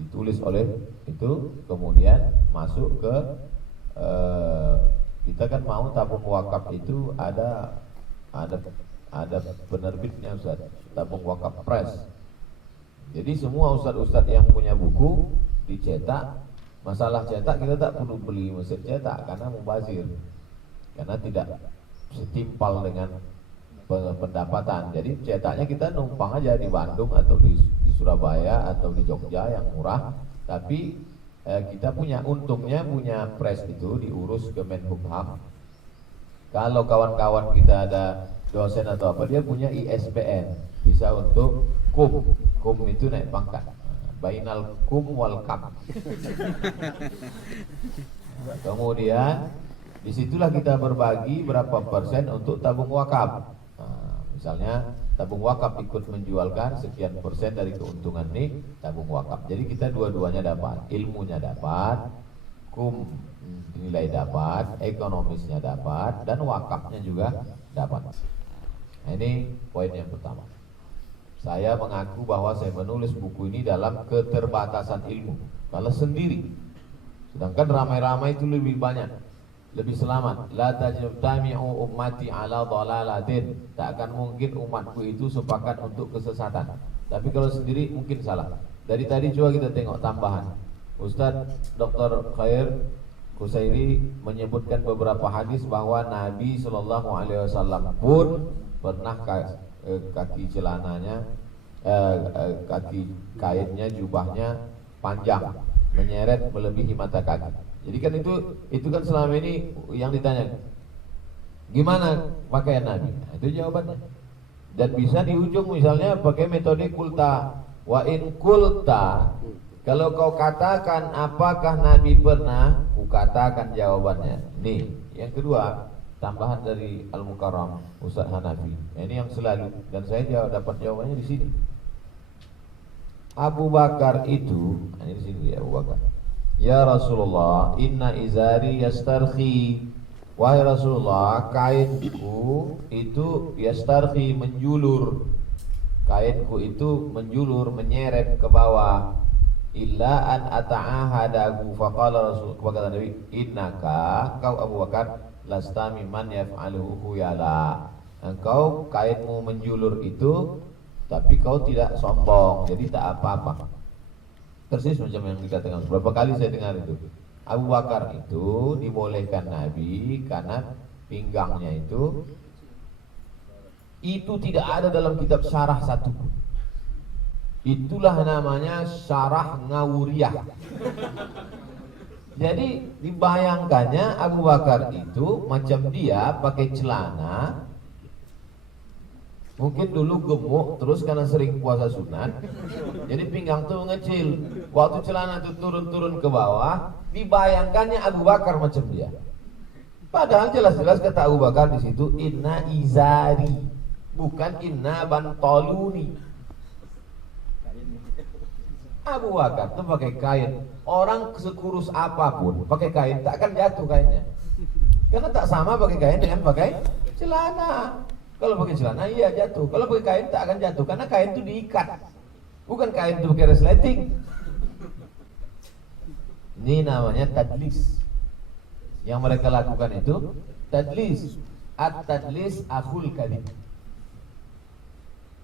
ditulis oleh itu, kemudian masuk ke kita kan mau tabung wakaf itu ada penerbitnya Ustaz, tabung wakaf press. Jadi semua ustadz-ustadz yang punya buku dicetak. Masalah cetak kita tak perlu beli mesin cetak karena mubazir, karena tidak setimpal dengan pendapatan. Jadi cetaknya kita numpang aja di Bandung atau di Surabaya atau di Jogja yang murah. Tapi kita punya, untungnya punya press itu diurus ke Menhubham. Kalau kawan-kawan kita ada dosen atau apa, dia punya ISBN, bisa untuk kum itu naik pangkat, bainal kum wal kam. Kemudian disitulah kita berbagi berapa persen untuk tabung wakaf. Misalnya tabung wakaf ikut menjualkan sekian persen dari keuntungan nih tabung wakaf. Jadi kita dua-duanya dapat, ilmunya dapat, kum nilai dapat, ekonomisnya dapat, dan wakafnya juga dapat. Nah, ini poin yang pertama. Saya mengaku bahwa saya menulis buku ini dalam keterbatasan ilmu, kalau sendiri. Sedangkan ramai-ramai itu lebih banyak, lebih selamat. La tajtami'u ummati ala dhalalatin. Tak akan mungkin umatku itu sepakat untuk kesesatan. Tapi kalau sendiri mungkin salah. Dari tadi coba kita tengok tambahan. Ustaz Dr. Khair Qusairi menyebutkan beberapa hadis bahwa Nabi SAW pun pernah kaki celananya, kaki kainnya, jubahnya panjang, menyeret melebihi mata kaki. Jadi kan itu kan selama ini yang ditanya, gimana pakaian Nabi? Nah, itu jawabannya. Dan bisa di ujung misalnya pakai metode kulta. Wa in kulta, kalau kau katakan apakah Nabi pernah, ku katakan jawabannya. Nih, yang kedua, tambahan dari Al-Mukarram Ustaz Hanafi. Ini yang selalu, dan saya dapat jawabannya di sini. Abu Bakar itu, ini di sini ya, Abu Bakar. Ya Rasulullah, inna izari yastarkhi. wahai Rasulullah, kainku itu yastarhi, menjulur. Kainku itu menjulur, menyeret ke bawah. Illa an ata'ahadahu, faqala Rasul, kata Nabi, innaka, kau Abu Bakar, lasta mimman yaf'aluhu khuyala. Engkau kainmu menjulur itu, tapi kau tidak sombong, jadi tak apa-apa. Persis macam yang dikatakan. Berapa kali saya dengar itu. Abu Bakar itu dibolehkan Nabi karena pinggangnya itu tidak ada dalam kitab syarah satu. Itulah namanya syarah Ngawuriyah. Jadi dibayangkannya Abu Bakar itu macam dia pakai celana, mungkin dulu gemuk, terus karena sering puasa sunat, jadi pinggang tuh ngecil. Waktu celana itu turun-turun ke bawah, dibayangkannya Abu Bakar macam dia. Padahal jelas-jelas kata Abu Bakar di situ, inna izari, bukan inna bantoluni. Abu Bakar tuh pakai kain. Orang sekurus apapun pakai kain tak akan jatuh kainnya. Karena tak sama pakai kain dengan pakai celana. Kalau pakai celana iya jatuh. Kalau pakai kain tak akan jatuh karena kain itu diikat. Bukan kain itu pakai resleting. Ini namanya tadlis. Yang mereka lakukan itu tadlis. At-tadlis akhul kadhib.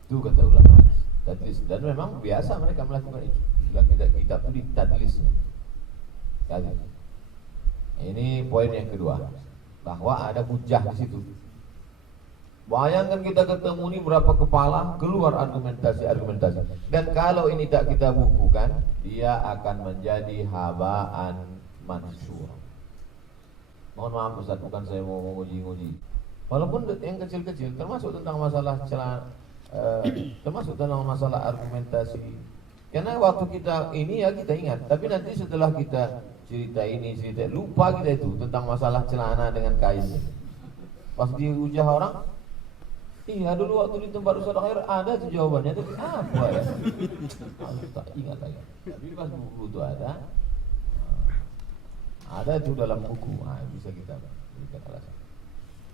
Itu kata ulama. Tadlis, dan memang biasa mereka melakukan itu. Dalam kitab itu ditadlisnya. Ini poin yang kedua, bahwa ada hujah di situ. Bayangkan kita ketemu ini berapa kepala, keluar argumentasi. Dan kalau ini tak kita bukukan, dia akan menjadi habaan mansur. Mohon maaf Ustaz, bukan saya mau menguji-uji. Walaupun yang kecil-kecil, termasuk tentang masalah termasuk tentang masalah argumentasi. Karena waktu kita ini ya kita ingat, tapi nanti setelah kita cerita lupa kita itu tentang masalah celana dengan kain. Pas diujah orang, iya dulu waktu di tempat Ustaz Khair ada tuh jawabannya, tapi apa ya? Tak ingat lagi. Tapi pas buku itu ada itu dalam buku, bisa kita berikan alasan.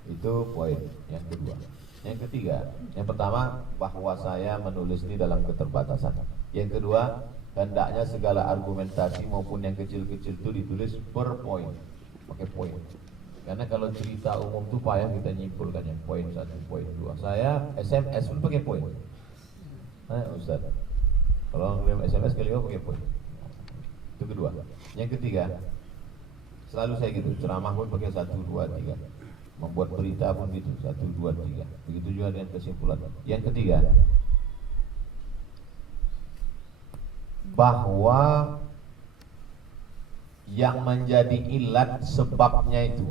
Itu poin yang kedua. Yang ketiga, yang pertama bahwa saya menulis ini dalam keterbatasan. Yang kedua, hendaknya segala argumentasi maupun yang kecil-kecil itu ditulis per poin, pakai poin. Karena kalau cerita umum itu payah kita nyimpulkan yang poin 1, poin 2. Saya SMS pun pakai poin. Ustaz, kalau ngirim SMS kali pakai poin. Itu kedua. Yang ketiga, selalu saya gitu, ceramah pun pakai 1, 2, 3. Membuat berita pun gitu, 1, 2, 3. Begitu juga dengan kesimpulan. Yang ketiga, bahwa yang menjadi ilat sebabnya itu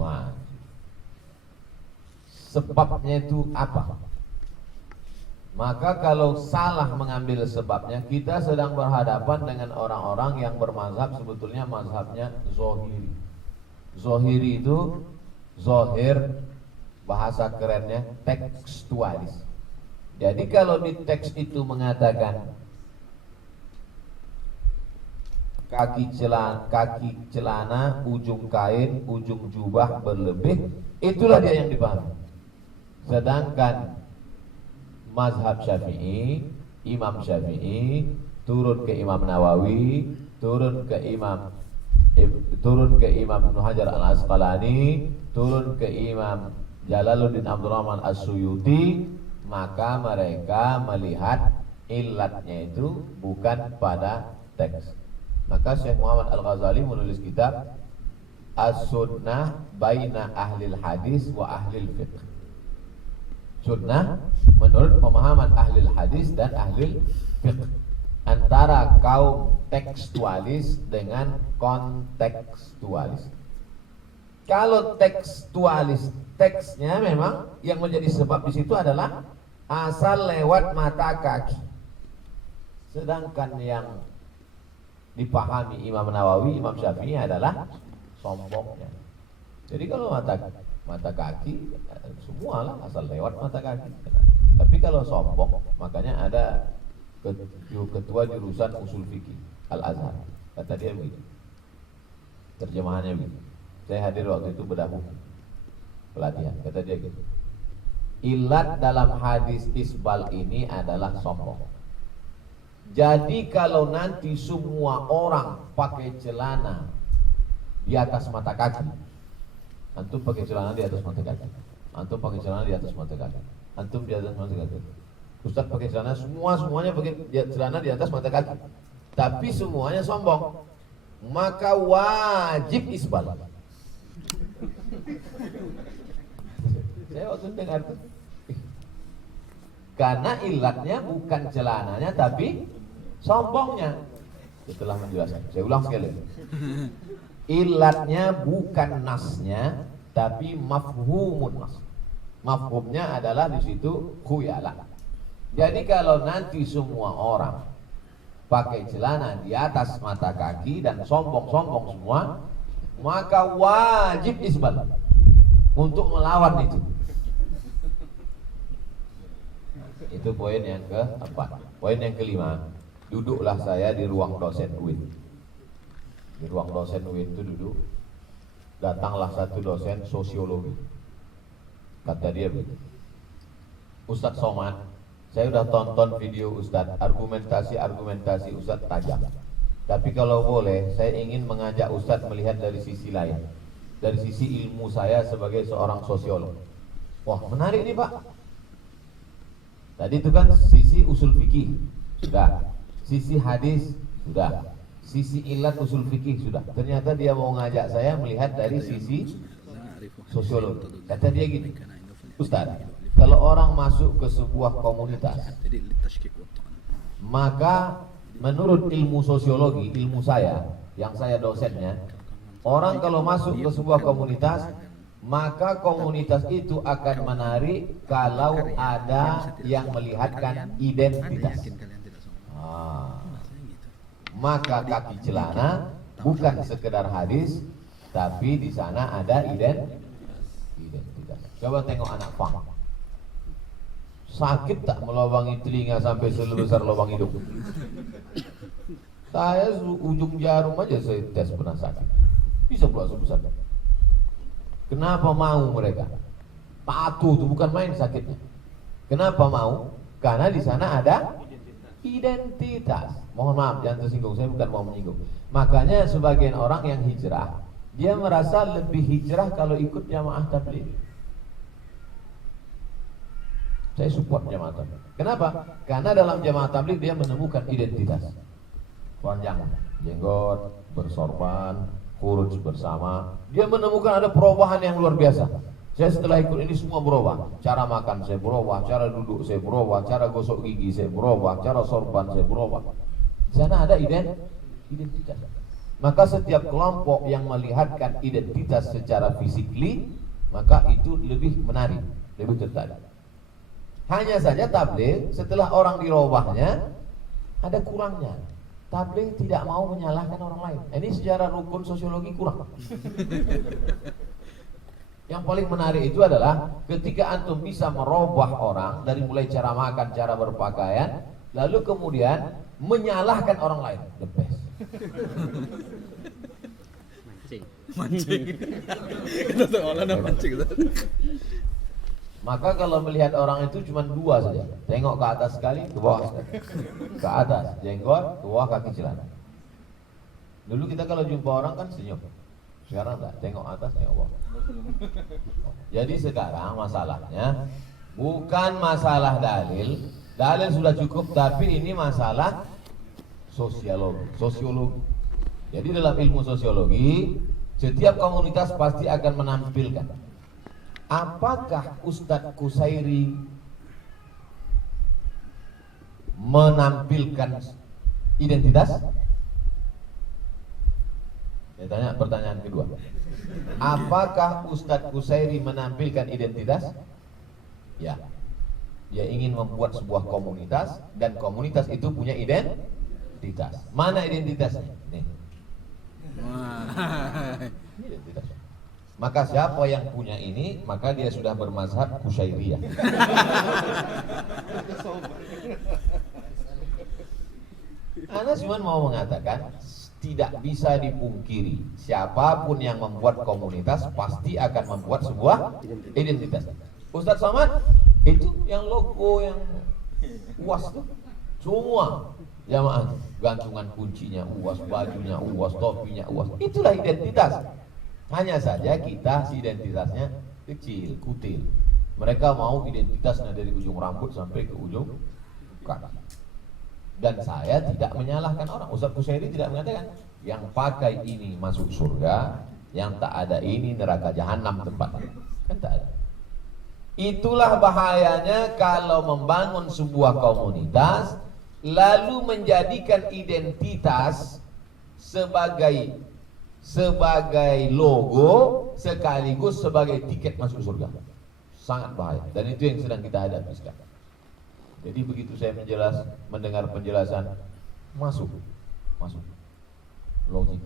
sebabnya itu apa? Maka kalau salah mengambil sebabnya, kita sedang berhadapan dengan orang-orang yang bermazhab sebetulnya mazhabnya zohiri. Zohiri itu zohir, bahasa kerennya tekstualis. Jadi kalau di teks itu mengatakan kaki celana, ujung kain, ujung jubah berlebih, itulah dia yang dipahami. Sedangkan mazhab Syafi'i, Imam Syafi'i turun ke Imam Nawawi, turun ke Imam Ibnu Hajar Al-Asqalani, turun ke Imam Jalaluddin Abdurrahman As-Suyuti, maka mereka melihat illatnya itu bukan pada teks. Maka Syekh Muhammad Al-Ghazali menulis kitab As-Sunnah Baina Ahlil Hadis wa Ahlil Fiqh. Sunnah menurut pemahaman Ahlil Hadis dan Ahlil Fiqh, antara kaum tekstualis dengan kontekstualis. Kalau tekstualis, teksnya memang yang menjadi sebab di situ adalah asal lewat mata kaki. Sedangkan yang dipahami Imam Nawawi, Imam Syafi'i adalah sombongnya. Jadi kalau mata kaki semualah asal lewat mata kaki. Tapi kalau sombong, makanya ada ketua jurusan usul fikih Al-Azhar, kata dia begitu, terjemahannya begitu. Saya hadir waktu itu bedah buku. pelatihan. Kata dia gitu. Ilat dalam hadis isbal ini adalah sombong. Jadi kalau nanti semua orang pakai celana di atas mata kaki, antum pakai celana di atas mata kaki, antum pakai celana di atas mata kaki, antum di atas mata kaki, Ustaz pakai celana, semuanya pakai celana di atas mata kaki, tapi semuanya sombong, maka wajib isbal. Saya waktu dengar itu, karena ilatnya bukan celananya tapi sombongnya. Setelah menjelaskan, saya ulang sekali. Ilatnya bukan nasnya tapi mafhumun nas. Mafhumnya adalah di situ khuyala. Jadi kalau nanti semua orang pakai celana di atas mata kaki dan sombong-sombong semua, maka wajib isbal untuk melawan itu. Itu poin yang keempat. Poin yang kelima, duduklah saya di ruang dosen UIN. Di ruang dosen UIN itu duduk, datanglah satu dosen sosiologi. Kata dia begitu, Ustadz Somad, saya udah tonton video Ustadz, argumentasi Ustadz tajam. Tapi kalau boleh, saya ingin mengajak Ustadz melihat dari sisi lain, dari sisi ilmu saya sebagai seorang sosiolog. Wah, menarik nih Pak. Tadi itu kan sisi usul fikih sudah, sisi hadis sudah, sisi ilat usul fikih sudah. Ternyata dia mau ngajak saya melihat dari sisi sosiologi. Kata dia gini, Ustaz, kalau orang masuk ke sebuah komunitas, maka menurut ilmu sosiologi, ilmu saya, yang saya dosennya, orang kalau masuk ke sebuah komunitas, maka komunitas itu akan menarik kalau ada yang melihatkan identitas. Maka kaki celana bukan sekedar hadis, tapi di sana ada identitas. Coba tengok anak pang. Sakit tak melubangi telinga sampai sebesar lubang hidung? Saya ujung jarum aja saya tes pernah sakit. Bisa pula sebesar. Kenapa mau mereka? Patuh itu bukan main sakitnya. Kenapa mau? Karena di sana ada identitas. Mohon maaf jangan tersinggung, saya bukan mau menyinggung. Makanya sebagian orang yang hijrah, dia merasa lebih hijrah kalau ikut jamaah tabligh. Saya support jamaah tabligh. Kenapa? Karena dalam jamaah tabligh dia menemukan identitas. Panjang jenggot, bersorban, kurus bersama, dia menemukan ada perubahan yang luar biasa. Saya setelah ikut ini semua berubah. Cara makan saya berubah, cara duduk saya berubah, cara gosok gigi saya berubah, cara sorban saya berubah. Di sana ada identitas. Maka setiap kelompok yang melihatkan identitas secara fisikly, maka itu lebih menarik, lebih tertarik. Hanya saja tabligh setelah orang dirubahnya ada kurangnya. Tabligh tidak mau menyalahkan orang lain. Ini secara rukun sosiologi kurang. Yang paling menarik itu adalah ketika antum bisa merubah orang dari mulai cara makan, cara berpakaian, lalu kemudian menyalahkan orang lain. The best. Mancing. Kita seolah mancing. Maka kalau melihat orang itu cuma dua saja. Tengok ke atas sekali, ke bawah sekali. Ke atas jenggot, ke bawah kaki celana. Dulu kita kalau jumpa orang kan senyum. Sekarang enggak, tengok atas, tengok bawah. Jadi sekarang masalahnya bukan masalah dalil. Dalil sudah cukup, tapi ini masalah sosiologi. Jadi dalam ilmu sosiologi, setiap komunitas pasti akan menampilkan apakah Ustadz Qusairi menampilkan identitas? Saya tanya pertanyaan kedua. Apakah Ustadz Qusairi menampilkan identitas? Ya. Dia ingin membuat sebuah komunitas dan komunitas itu punya identitas. Mana identitasnya? Nih. Identitasnya. Maka siapa yang punya ini, maka dia sudah bermazhab Qusairiyah. Ana cuma mau mengatakan tidak bisa dipungkiri, siapapun yang membuat komunitas pasti akan membuat sebuah identitas. Ustadz Somad itu yang logo yang UAS tuh semua jamaah gantungan kuncinya UAS, bajunya UAS, topinya UAS, itulah identitas. Hanya saja kita identitasnya kecil, kutil. Mereka mau identitasnya dari ujung rambut sampai ke ujung kaki. Dan saya tidak menyalahkan orang. Ustadz Kushairi tidak mengatakan yang pakai ini masuk surga, yang tak ada ini neraka jahanam tempatnya. Kan tak ada. Itulah bahayanya kalau membangun sebuah komunitas lalu menjadikan identitas sebagai logo sekaligus sebagai tiket masuk surga. Sangat bahaya, dan itu yang sedang kita hadapi sekarang. Jadi begitu saya mendengar penjelasan, masuk logik,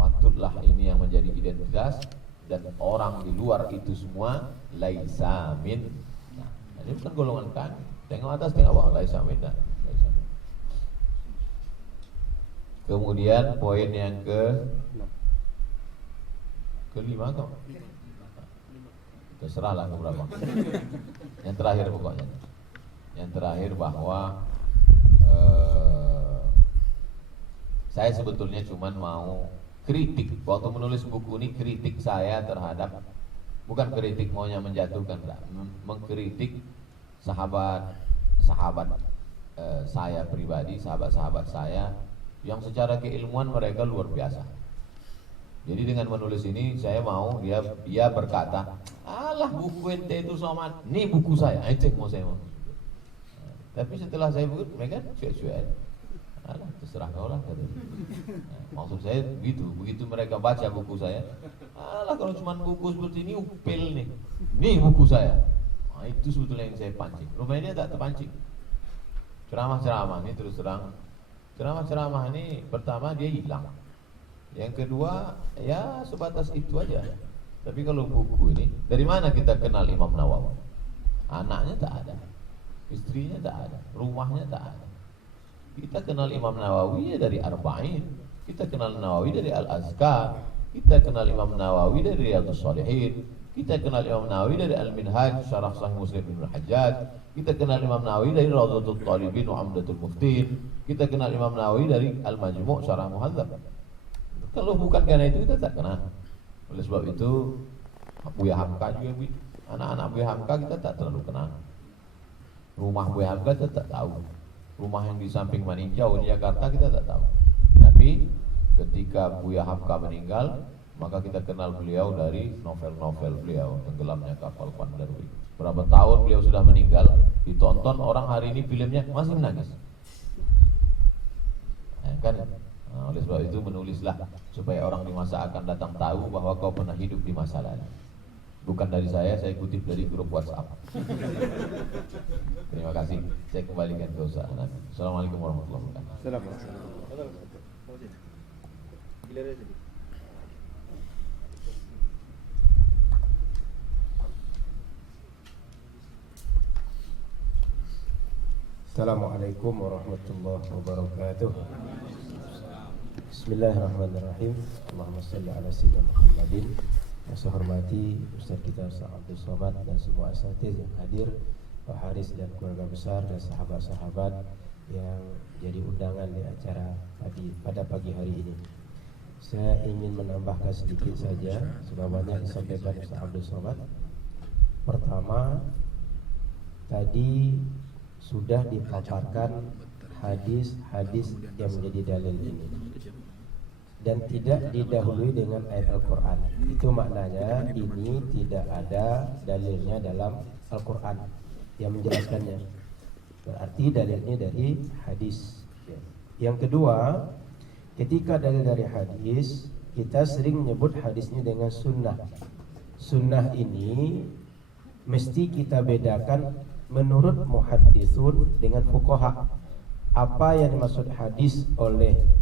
patutlah ini yang menjadi identitas, dan orang di luar itu semua laisa min. Nah, ini bukan golongan kan, tengok atas tengok bawah, laisa min. Kemudian poin yang kelima kok, terserahlah keberapa. Yang terakhir pokoknya, yang terakhir bahwa saya sebetulnya cuma mau kritik. Waktu menulis buku ini kritik saya terhadap, bukan kritik maunya menjatuhkan, mengkritik sahabat saya pribadi, sahabat-sahabat saya yang secara keilmuan mereka luar biasa. Jadi dengan menulis ini saya mau dia berkata, alah buku ente itu Somad, ini buku saya, ente mau saya mau. Tapi setelah saya buku, mereka cuek-cuek, alah terserah kau lah katanya. Maksud saya begitu mereka baca buku saya, alah kalau cuma buku seperti ini upil nih, ini buku saya. Nah, itu sebetulnya yang saya pancing. Rupanya dia tak terpancing. Ceramah-ceramah ini terus terang, ceramah-ceramah ini pertama dia hilang. Yang kedua ya sebatas itu aja. Tapi kalau buku ini, dari mana kita kenal Imam Nawawi? Anaknya tak ada, istrinya tak ada, rumahnya tak ada. Kita kenal Imam Nawawi ya dari Arba'in, kita kenal Nawawi dari Al-Azkar, kita kenal Imam Nawawi dari Riyadhus Shalihin, kita kenal Imam Nawawi dari Al-Minhaj Syarah Sahih Muslim Ibnu Hajjaj, kita kenal Imam Nawawi dari Rawdatul Talibin wa Umdatul Muftin, kita kenal Imam Nawawi dari Al-Majmu' Syarah Muhadzab. Kalau bukan karena itu kita tak kenal. Oleh sebab itu Buya Hamka juga begitu. Anak-anak Buya Hamka kita tak terlalu kenal. Rumah Buya Hamka kita tak tahu. Rumah yang di samping Maninjau di Jakarta kita tak tahu. Tapi ketika Buya Hamka meninggal, maka kita kenal beliau dari novel-novel beliau, Tenggelamnya Kapal Pandarwi. Berapa tahun beliau sudah meninggal, ditonton orang hari ini filmnya masih menangis. Kan? Nah, oleh sebab itu menulislah supaya orang di masa akan datang tahu bahwa kau pernah hidup di masa lalu. Bukan dari saya kutip dari grup WhatsApp. Terima kasih. Saya kembalikan ke Ustaz. Assalamualaikum warahmatullahi wabarakatuh. Assalamualaikum warahmatullahi wabarakatuh. Bismillahirrahmanirrahim. Allahumma salli ala sayyidina Muhammadin. Yang saya hormati Ustaz kita Ustaz Abdul Somad dan semua asatidz yang hadir, Pak Haris dan keluarga besar dan sahabat-sahabat yang jadi undangan di acara pada pagi hari ini. Saya ingin menambahkan sedikit saja, sudah banyak disampaikan Ustaz Abdul Somad. Pertama, tadi sudah dipaparkan hadis-hadis yang menjadi dalil ini dan tidak didahului dengan ayat Al-Quran. Itu maknanya ini tidak ada dalilnya dalam Al-Quran yang menjelaskannya. Berarti dalilnya dari hadis. Yang kedua, ketika dalil dari hadis, kita sering menyebut hadisnya dengan sunnah. Sunnah ini mesti kita bedakan menurut muhadditsun dengan fuqaha. Apa yang dimaksud hadis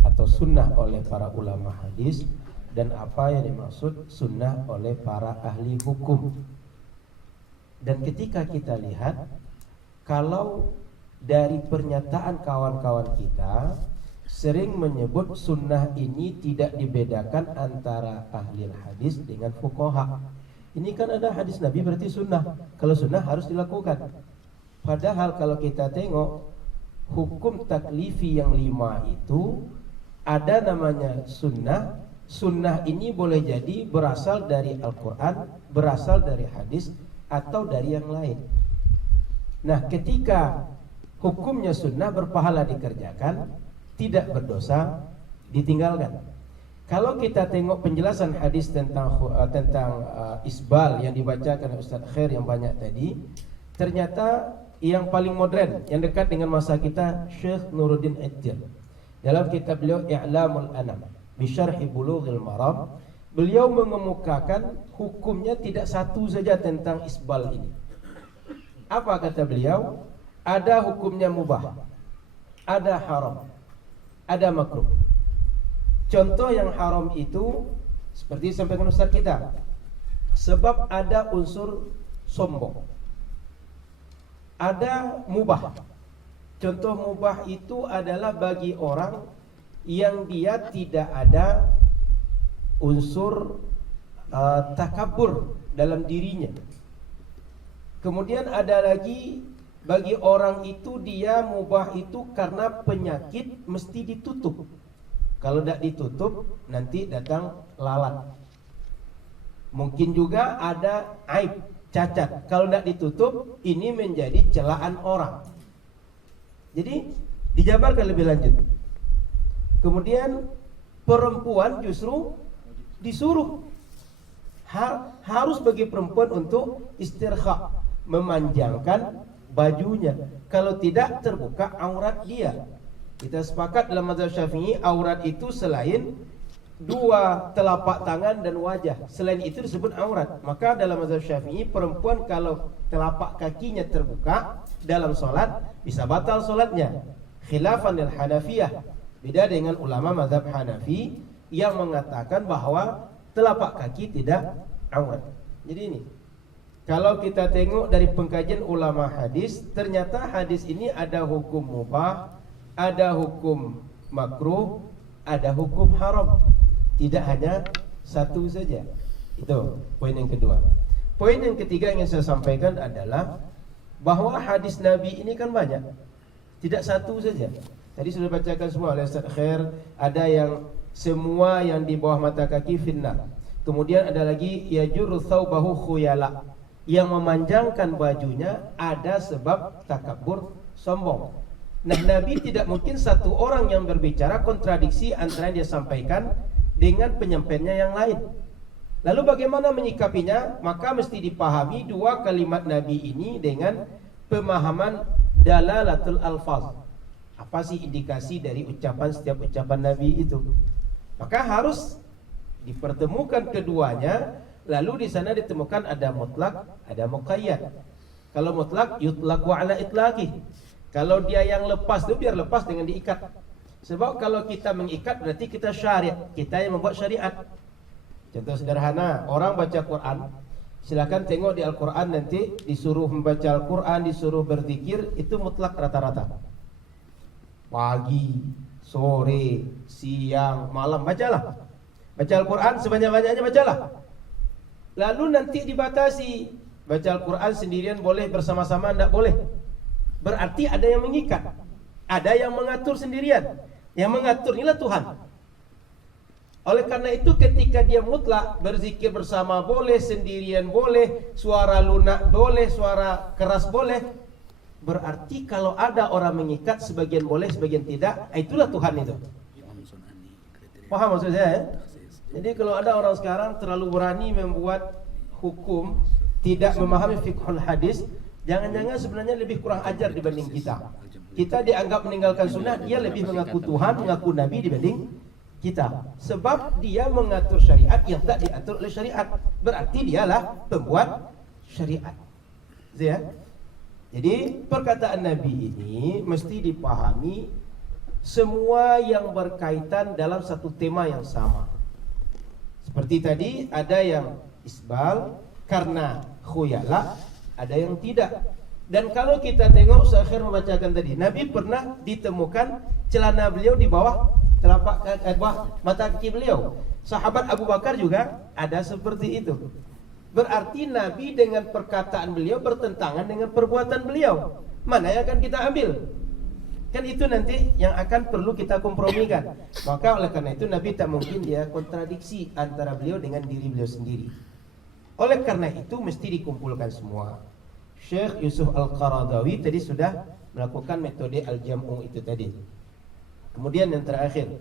atau sunnah oleh para ulama hadis, dan apa yang dimaksud sunnah oleh para ahli hukum. Dan ketika kita lihat, kalau dari pernyataan kawan-kawan kita, sering menyebut sunnah ini tidak dibedakan antara ahli hadis dengan fuqaha. Ini kan ada hadis Nabi berarti sunnah. Kalau sunnah harus dilakukan. Padahal kalau kita tengok hukum taklifi yang 5 itu ada namanya sunnah. Sunnah ini boleh jadi berasal dari Al-Quran, berasal dari hadis, atau dari yang lain. Nah, ketika hukumnya sunnah berpahala dikerjakan, tidak berdosa ditinggalkan. Kalau kita tengok penjelasan hadis tentang isbal yang dibacakan oleh Ustaz Khair yang banyak tadi, ternyata yang paling modern, yang dekat dengan masa kita, Syekh Nuruddin Attir dalam kitab beliau I'lamul Anam bi Syarhi Bulughil Maram, beliau mengemukakan hukumnya tidak satu saja tentang isbal ini. Apa kata beliau? Ada hukumnya mubah, ada haram, ada makruh. Contoh yang haram itu seperti sampaikan Ustaz kita, sebab ada unsur sombong. Ada mubah. Contoh mubah itu adalah bagi orang yang dia tidak ada unsur takabur dalam dirinya. Kemudian ada lagi bagi orang itu dia mubah itu karena penyakit mesti ditutup. Kalau tidak ditutup nanti datang lalat. Mungkin juga ada aib, cacat. Kalau tidak ditutup ini menjadi celaan orang. Jadi dijabarkan lebih lanjut. Kemudian perempuan justru disuruh harus bagi perempuan untuk istirkha, memanjangkan bajunya. Kalau tidak terbuka aurat dia. Kita sepakat dalam mazhab Syafi'i aurat itu selain dua telapak tangan dan wajah. Selain itu disebut aurat. Maka dalam mazhab Syafi'i perempuan kalau telapak kakinya terbuka dalam solat bisa batal solatnya. Khilafan al-Hanafiyah. Beda dengan ulama mazhab Hanafi yang mengatakan bahwa telapak kaki tidak aurat. Jadi ini kalau kita tengok dari pengkajian ulama hadis, ternyata hadis ini ada hukum mubah, ada hukum makruh, ada hukum haram. Tidak hanya satu saja. Itu poin yang kedua. Poin yang ketiga yang saya sampaikan adalah bahwa hadis Nabi ini kan banyak, tidak satu saja. Tadi sudah bacakan semua oleh Ustaz Khair. Ada yang semua yang di bawah mata kaki finnar. Kemudian ada lagi yajurru thawbahu khuyala, yang memanjangkan bajunya ada sebab takabur, sombong. Nah, Nabi tidak mungkin satu orang yang berbicara kontradiksi antara yang dia sampaikan dengan penyampaiannya yang lain. Lalu bagaimana menyikapinya? Maka mesti dipahami dua kalimat Nabi ini dengan pemahaman dalalatul alfaz. Apa sih indikasi dari ucapan setiap ucapan Nabi itu? Maka harus dipertemukan keduanya. Lalu di sana ditemukan ada mutlak, ada muqayyad. Kalau mutlak yutlaqu ala itlaqih. Kalau dia yang lepas itu biar lepas dengan diikat. Sebab kalau kita mengikat berarti kita syariat, kita yang membuat syariat. Contoh sederhana, orang baca Quran, silakan tengok di Al-Quran nanti disuruh membaca Al-Quran, disuruh berzikir, itu mutlak rata-rata. Pagi, sore, siang, malam, bacalah. Baca Al-Quran sebanyak-banyaknya, bacalah. Lalu nanti dibatasi, baca Al-Quran sendirian boleh, bersama-sama tidak boleh. Berarti ada yang mengikat, ada yang mengatur sendirian. Yang mengatur inilah Tuhan. Oleh karena itu ketika dia mutlak, berzikir bersama boleh, sendirian boleh, suara lunak boleh, suara keras boleh, berarti kalau ada orang mengikat sebagian boleh, sebagian tidak, itulah Tuhan itu. Paham maksud saya ya? Jadi kalau ada orang sekarang terlalu berani membuat hukum, tidak memahami fiqhul hadis, jangan-jangan sebenarnya lebih kurang ajar dibanding kita. Kita dianggap meninggalkan sunnah, dia lebih mengaku Tuhan, mengaku Nabi dibanding kita. Sebab dia mengatur syariat yang tak diatur oleh syariat. Berarti dialah pembuat syariat. Ya? Jadi perkataan Nabi ini mesti dipahami semua yang berkaitan dalam satu tema yang sama. Seperti tadi ada yang isbal karena khuyala, ada yang tidak. Dan kalau kita tengok Syekh membacakan tadi, Nabi pernah ditemukan celana beliau di bawah bawah mata kaki beliau. Sahabat Abu Bakar juga ada seperti itu. Berarti Nabi dengan perkataan beliau bertentangan dengan perbuatan beliau. Mana yang akan kita ambil? Kan itu nanti yang akan perlu kita kompromikan. Maka oleh karena itu Nabi tak mungkin dia kontradiksi antara beliau dengan diri beliau sendiri. Oleh karena itu mesti dikumpulkan semua. Syekh Yusuf Al-Qaradawi tadi sudah melakukan metode al-jam'u itu tadi. Kemudian yang terakhir,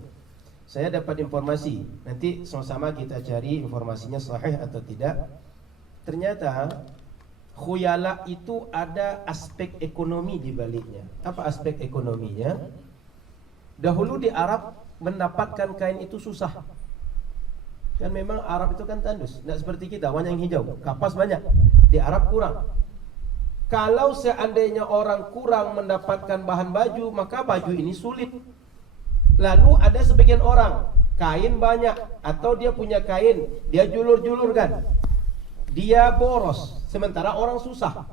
saya dapat informasi, nanti sama-sama kita cari informasinya sahih atau tidak. Ternyata khuyala itu ada aspek ekonomi di baliknya. Apa aspek ekonominya? Dahulu di Arab mendapatkan kain itu susah. Kan memang Arab itu kan tandus, tidak seperti kita, warna yang hijau, kapas banyak. Di Arab kurang. Kalau seandainya orang kurang mendapatkan bahan baju, maka baju ini sulit. Lalu ada sebagian orang, kain banyak, atau dia punya kain, dia julur-julurkan, dia boros, sementara orang susah.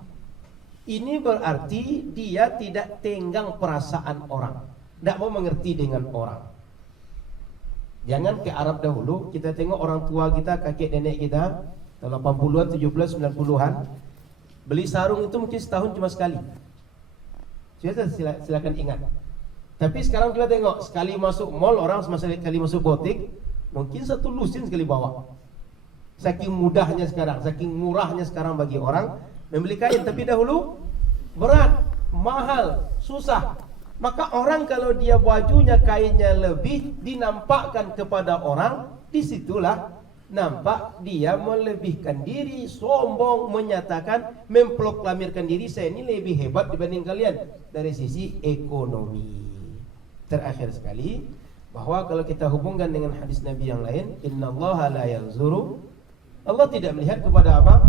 Ini berarti dia tidak tenggang perasaan orang, tidak mau mengerti dengan orang. Jangan ke Arab dahulu, kita tengok orang tua kita, kakek nenek kita, 80-an, 70-an, 90-an, beli sarung itu mungkin setahun cuma sekali. Silakan ingat. Tapi sekarang kita tengok, sekali masuk mall, orang sekali masuk butik, mungkin 1 lusin sekali bawa. Saking mudahnya sekarang, saking murahnya sekarang bagi orang membeli kain. Tapi dahulu berat, mahal, susah. Maka orang kalau dia bajunya kainnya lebih dinampakkan kepada orang, disitulah nampak dia melebihkan diri, sombong, menyatakan, memproklamirkan diri, saya ini lebih hebat dibanding kalian dari sisi ekonomi. Terakhir sekali, bahwa kalau kita hubungkan dengan hadis Nabi yang lain, innallaha la yanzuru, Allah tidak melihat kepada apa?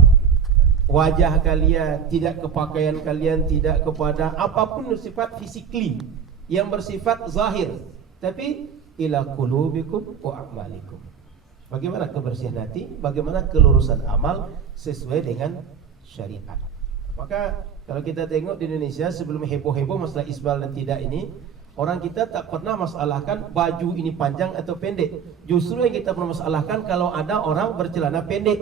Wajah kalian, tidak ke pakaian kalian, tidak kepada apapun bersifat fisikly yang bersifat zahir, tapi ila qulubikum wa a'malikum. Bagaimana kebersihan hati, bagaimana kelurusan amal sesuai dengan syariat. Maka kalau kita tengok di Indonesia sebelum heboh-heboh masalah isbal dan tidak ini, orang kita tak pernah masalahkan baju ini panjang atau pendek. Justru yang kita permasalahkan kalau ada orang bercelana pendek,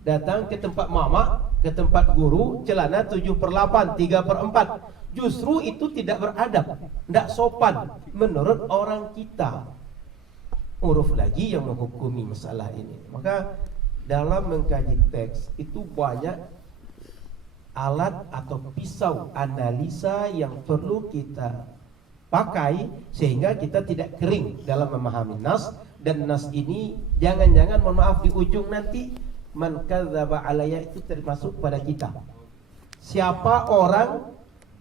datang ke tempat mama, ke tempat guru, celana 7/8, 3/4. Justru itu tidak beradab, tidak sopan menurut orang kita. Uruf lagi yang menghukumi masalah ini. Maka dalam mengkaji teks itu banyak alat atau pisau analisa yang perlu kita pakai sehingga kita tidak kering dalam memahami nas. Dan nas ini jangan-jangan, mohon maaf, di ujung nanti man kadzdzaba alayya itu termasuk pada kita. Siapa orang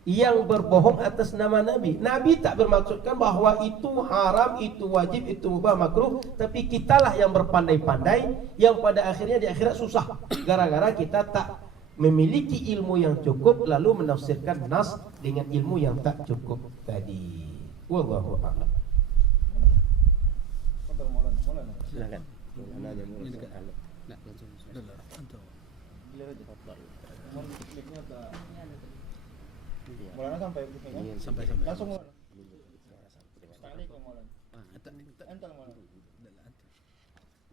yang berbohong atas nama Nabi? Nabi tak bermaksudkan bahwa itu haram, itu wajib, itu mubah, makruh, tapi kitalah yang berpandai-pandai yang pada akhirnya di akhirat susah gara-gara kita tak memiliki ilmu yang cukup lalu menafsirkan nas dengan ilmu yang tak cukup tadi. Wallahu a'lam. Silakan. Mulanya sampai Sampai langsung mulai.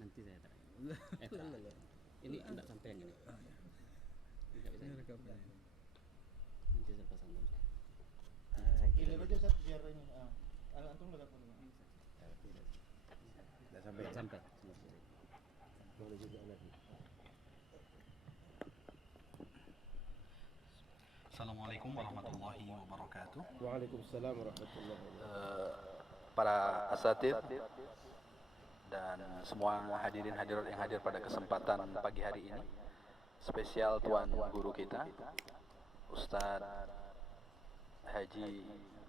nanti saya tanya. Ini enggak sampai yang ini. Nanti saya pasang dulu. Ini aja saya biar ini. Antum udah dapat. Enggak sampai. Assalamualaikum warahmatullahi wabarakatuh. Waalaikumsalam warahmatullahi wabarakatuh. Para asatid dan semua hadirin hadirat yang hadir pada kesempatan pagi hari ini, spesial tuan guru kita Ustadz Haji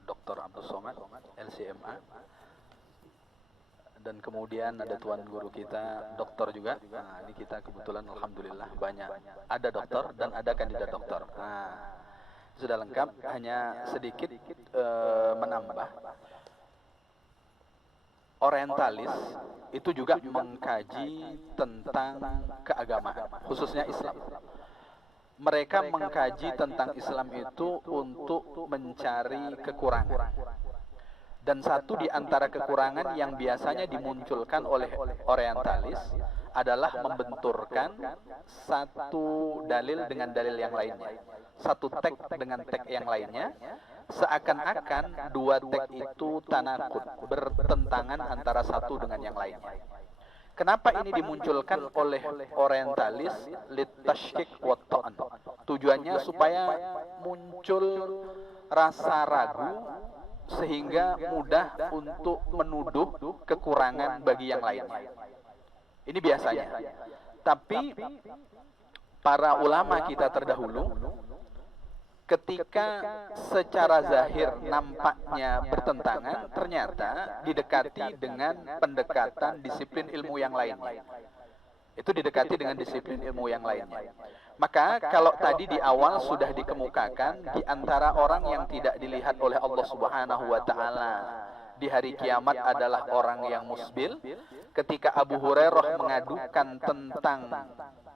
Dr. Abdul Somad LCMA, dan kemudian ada tuan guru kita dokter juga. Nah, ini kita kebetulan alhamdulillah banyak, ada dokter dan ada kandidat dokter. Nah, sudah lengkap, hanya sedikit menambah. Orientalis itu juga mengkaji tentang keagamaan, khususnya Islam. mereka mengkaji tentang Islam itu untuk mencari kekurangan. Dan satu di antara kekurangan yang biasanya dimunculkan oleh orientalis adalah membenturkan satu dalil dengan dalil yang lainnya, satu teks dengan teks yang lainnya, seakan-akan dua teks itu tanakut, bertentangan antara satu dengan yang lainnya. Kenapa ini dimunculkan oleh orientalis? Litashkik wa ta'an. Tujuannya supaya muncul rasa ragu sehingga mudah untuk menuduh kekurangan bagi yang lainnya. Ini biasanya. Tapi para ulama kita terdahulu ketika secara zahir nampaknya bertentangan, ternyata didekati dengan pendekatan disiplin ilmu yang lainnya. Itu didekati dengan disiplin ilmu yang lainnya. Maka kalau tadi di awal sudah dikemukakan, di antara orang yang tidak dilihat oleh Allah Subhanahu wa taala di hari kiamat adalah orang yang musbil. Ketika Abu Hurairah mengadukan tentang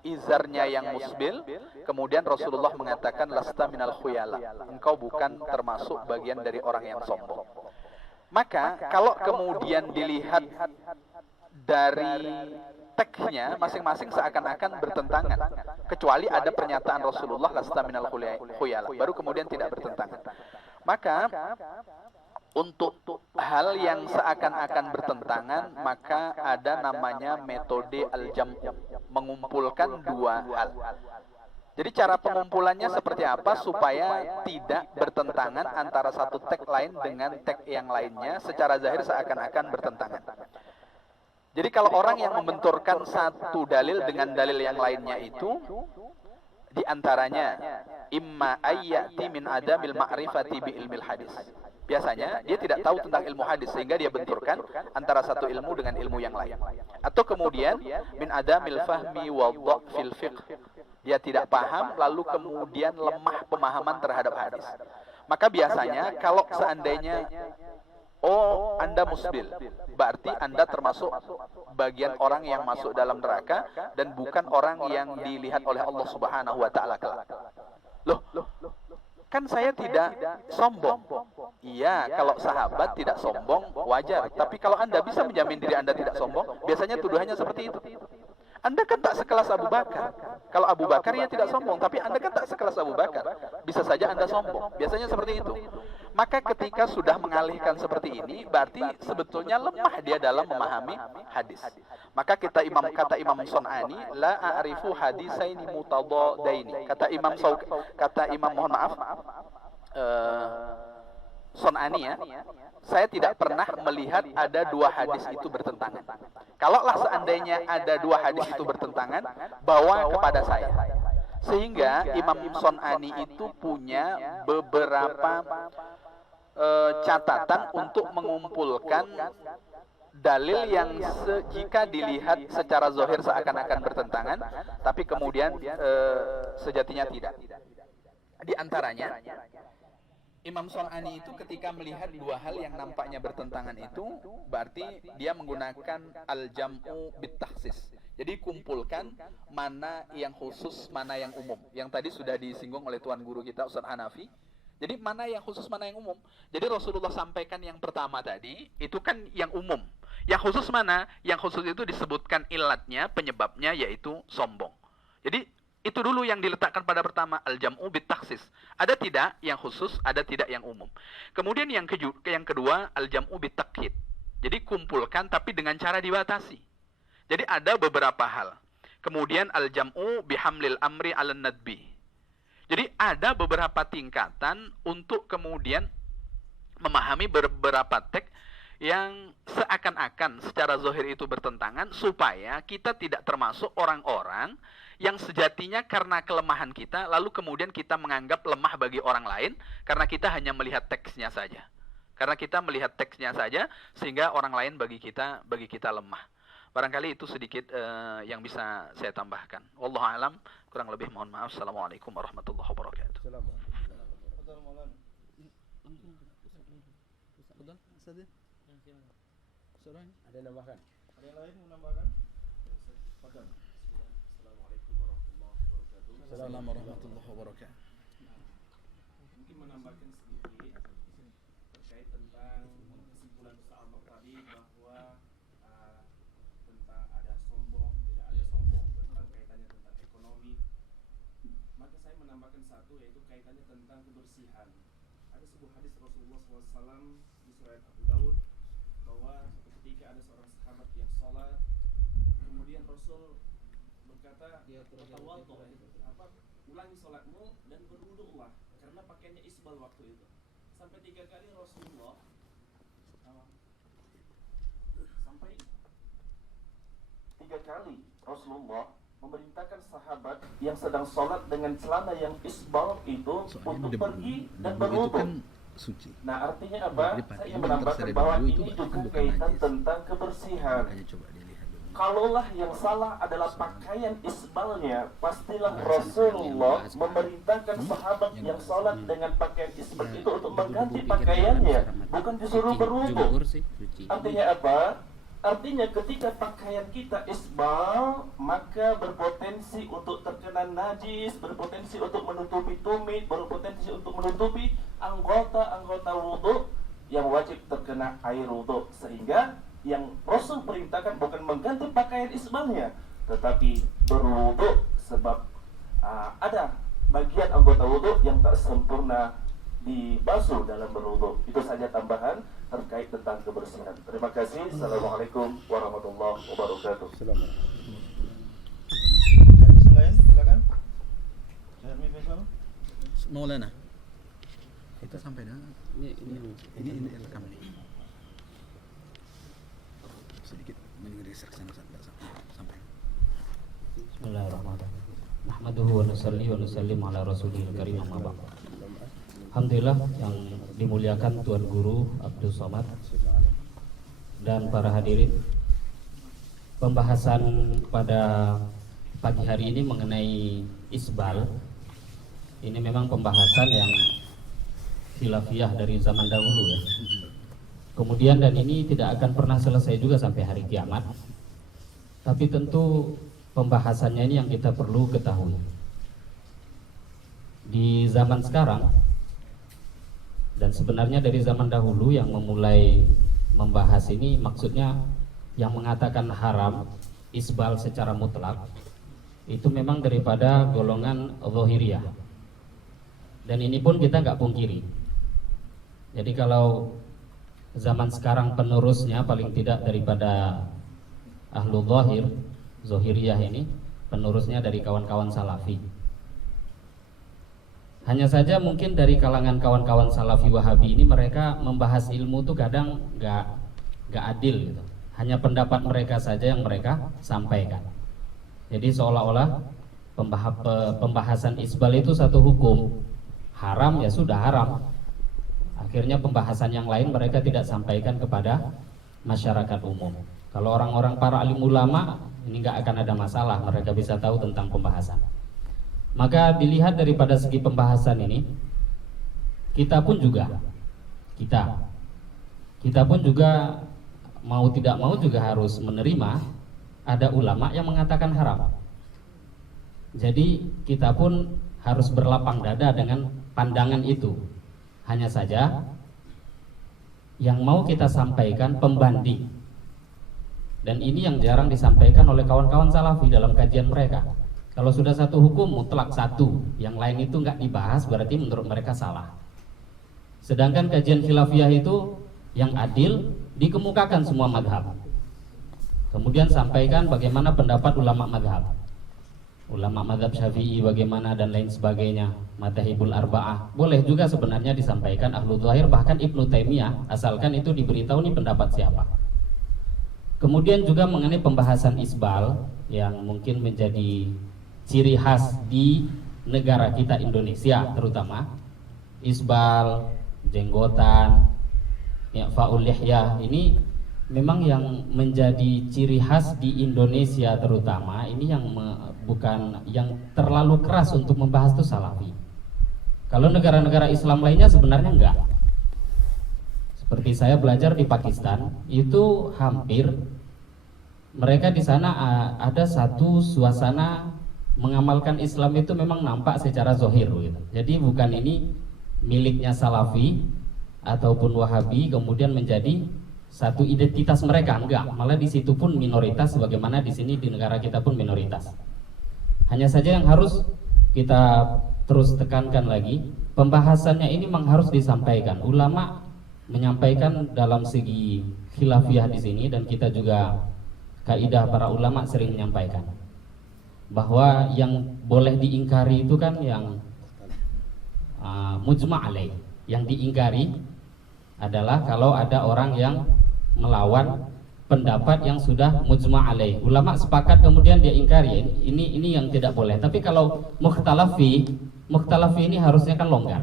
izarnya yang musbil, kemudian Rasulullah mengatakan lasta minal khuyala, engkau bukan termasuk bagian dari orang yang sombong. Maka kalau kemudian dilihat dari teksnya masing-masing seakan-akan bertentangan, kecuali ada pernyataan Rasulullah lasta minal khuyala, baru kemudian tidak bertentangan. Maka untuk hal yang seakan-akan bertentangan, maka ada namanya metode al-jam'u, mengumpulkan dua hal. Jadi cara pengumpulannya seperti apa supaya tidak bertentangan antara satu teks lain dengan teks yang lainnya, secara zahir seakan-akan bertentangan. Jadi kalau orang yang membenturkan satu dalil dengan dalil yang lainnya itu, di antaranya imma ayyati min adamil ma'rifati bi ilmil hadis. Biasanya dia tidak tahu tentang ilmu hadis sehingga dia benturkan antara satu ilmu dengan ilmu yang lain. Atau kemudian min adamil fahmi wa dha'fil fiqh. Dia tidak paham lalu kemudian lemah pemahaman terhadap hadis. Maka biasanya kalau seandainya oh, Anda musbil, berarti Anda termasuk bagian orang yang masuk dalam neraka dan bukan orang yang dilihat oleh Allah Subhanahu wa taala kelak. Loh, kan saya tidak sombong. Iya, kalau sahabat tidak sombong wajar, tapi kalau Anda bisa menjamin diri Anda tidak sombong, biasanya tuduhannya seperti itu. Anda kan tak sekelas Abu Bakar. Kalau Abu Bakar ya tidak sombong, tapi Anda kan tak sekelas Abu Bakar. Bisa saja Anda sombong. Biasanya seperti itu. Maka ketika sudah mengalihkan seperti ini, berarti sebetulnya lemah dia dalam memahami hadis. Maka kata Imam Son'ani, la a'rifu hadisaini mutadadaini. Kata Imam mohon maaf, Son'ani ya, saya tidak pernah melihat ada dua hadis itu bertentangan. Kalaulah seandainya ada dua hadis itu bertentangan, bawa kepada saya. Sehingga Imam Son'ani itu punya beberapa catatan untuk mengumpulkan dalil yang jika dilihat secara zahir seakan-akan bertentangan, tapi kemudian sejatinya tidak. Di antaranya Imam Son'ani itu ketika melihat dua hal yang nampaknya bertentangan itu, berarti dia menggunakan al-jam'u bit-takhsis. Jadi kumpulkan mana yang khusus, mana yang umum. Yang tadi sudah disinggung oleh tuan guru kita Ustaz Hanafi. Jadi mana yang khusus, mana yang umum. Jadi Rasulullah sampaikan yang pertama tadi, itu kan yang umum. Yang khusus mana? Yang khusus itu disebutkan ilatnya, penyebabnya yaitu sombong. Jadi itu dulu yang diletakkan pada pertama, al-jam'u bit-takhsis. Ada tidak yang khusus, ada tidak yang umum. Kemudian yang kedua, al-jam'u bit-taqyid. Jadi kumpulkan tapi dengan cara dibatasi. Jadi ada beberapa hal. Kemudian al-jam'u bihamlil amri 'alan nadbi. Jadi ada beberapa tingkatan untuk kemudian memahami beberapa teks yang seakan-akan secara zahir itu bertentangan, supaya kita tidak termasuk orang-orang yang sejatinya karena kelemahan kita, lalu kemudian kita menganggap lemah bagi orang lain, karena kita hanya melihat teksnya saja. Karena kita melihat teksnya saja, sehingga orang lain bagi kita lemah. Barangkali itu sedikit yang bisa saya tambahkan. Wallahu a'lam, kurang lebih mohon maaf. Assalamualaikum warahmatullahi wabarakatuh. Ada yang nambahkan? Ada yang lain mau nambahkan? Assalamualaikum warahmatullahi wabarakatuh. Assalamualaikum warahmatullahi wabarakatuh. Mungkin menambahkan sedikit terkait tentang kesimpulan Ustaz Ahmad tadi bahwa tentang ada sombong, tidak ada sombong, tentang kaitannya tentang ekonomi. Maka saya menambahkan satu, yaitu kaitannya tentang kebersihan. Ada sebuah hadis Rasulullah SAW di surat Abu Daud bahwa suatu ketika ada seorang sahabat yang sholat, kemudian Rasul berkata, ulangi sholatmu dan berwudulah, karena pakaiannya isbal waktu itu. Sampai 3 kali Rasulullah memerintahkan sahabat yang sedang sholat dengan celana yang isbal itu untuk pergi dan berwudu. Nah, artinya apa? Saya menambahkan bahwa ini juga kaitan tentang kebersihan. Kalaulah yang salah adalah pakaian isbalnya, pastilah Rasulullah memerintahkan sahabat yang sholat dengan pakaian isbal itu untuk mengganti pakaiannya, bukan disuruh berwudu. Artinya apa? Artinya ketika pakaian kita isbal, maka berpotensi untuk terkena najis, berpotensi untuk menutupi tumit, berpotensi untuk menutupi anggota-anggota wudu yang wajib terkena air wudu. Sehingga yang Rasul perintahkan bukan mengganti pakaian isbalnya, tetapi berwudu, sebab ada bagian anggota wudu yang tak sempurna dibasuh dalam berwudu. Itu saja tambahan terkait tentang kebersihan. Terima kasih. Assalamualaikum warahmatullahi wabarakatuh. Silakan. Maulana, kita sampai dah. Ini rekam nih. Sedikit mengiris sana sampai. Bismillahirrahmanirrahim. Nahmaduhu wa nusalli wa nusallim ala rasulil karim amma ba'd. Alhamdulillah yang dimuliakan Tuan Guru Abdul Somad dan para hadirin, pembahasan pada pagi hari ini mengenai isbal ini memang pembahasan yang khilafiyah dari zaman dahulu ya. Kemudian dan ini tidak akan pernah selesai juga sampai hari kiamat. Tapi tentu pembahasannya ini yang kita perlu ketahui. Di zaman sekarang dan sebenarnya dari zaman dahulu yang memulai membahas ini, maksudnya yang mengatakan haram isbal secara mutlak itu memang daripada golongan zahiriyah. Dan ini pun kita nggak pungkiri. Jadi kalau zaman sekarang penerusnya paling tidak daripada ahlu zahir, zahiriyah ini penerusnya dari kawan-kawan salafi. Hanya saja mungkin dari kalangan kawan-kawan salafi wahabi ini mereka membahas ilmu itu kadang nggak adil gitu. Hanya pendapat mereka saja yang mereka sampaikan. Jadi seolah-olah pembahasan isbal itu satu hukum, haram ya sudah haram. Akhirnya pembahasan yang lain mereka tidak sampaikan kepada masyarakat umum. Kalau orang-orang para alim ulama ini nggak akan ada masalah, mereka bisa tahu tentang pembahasan. Maka dilihat daripada segi pembahasan ini, kita pun juga mau tidak mau juga harus menerima ada ulama yang mengatakan haram. Jadi kita pun harus berlapang dada dengan pandangan itu. Hanya saja yang mau kita sampaikan pembanding. Dan ini yang jarang disampaikan oleh kawan-kawan salafi dalam kajian mereka. Kalau sudah satu hukum mutlak satu, yang lain itu nggak dibahas, berarti menurut mereka salah. Sedangkan kajian khilafiyah itu yang adil dikemukakan semua madhab. Kemudian sampaikan bagaimana pendapat ulama madhab, ulama madhab Syafi'i bagaimana dan lain sebagainya, madhabul arba'ah. Boleh juga sebenarnya disampaikan ahlu zahir, bahkan Ibnu Taimiyah, asalkan itu diberitahu nih pendapat siapa. Kemudian juga mengenai pembahasan isbal yang mungkin menjadi ciri khas di negara kita Indonesia, terutama isbal, jenggotan, i'faul lihyah ini memang yang menjadi ciri khas di Indonesia terutama ini yang bukan yang terlalu keras untuk membahas itu salafi. Kalau negara-negara Islam lainnya sebenarnya enggak. Seperti saya belajar di Pakistan, itu hampir mereka di sana ada satu suasana mengamalkan Islam itu memang nampak secara zahir gitu. Jadi bukan ini miliknya Salafi ataupun Wahabi kemudian menjadi satu identitas mereka, enggak. Malah di situ pun minoritas, sebagaimana di sini di negara kita pun minoritas. Hanya saja yang harus kita terus tekankan lagi, pembahasannya ini memang harus disampaikan. Ulama menyampaikan dalam segi khilafiyah di sini, dan kita juga kaidah para ulama sering menyampaikan bahwa yang boleh diingkari itu kan yang mujma' alaih. Yang diingkari adalah kalau ada orang yang melawan pendapat yang sudah mujma' alaih. Ulama sepakat kemudian dia ingkari, ini yang tidak boleh. Tapi kalau mukhtalafi ini harusnya kan longgar.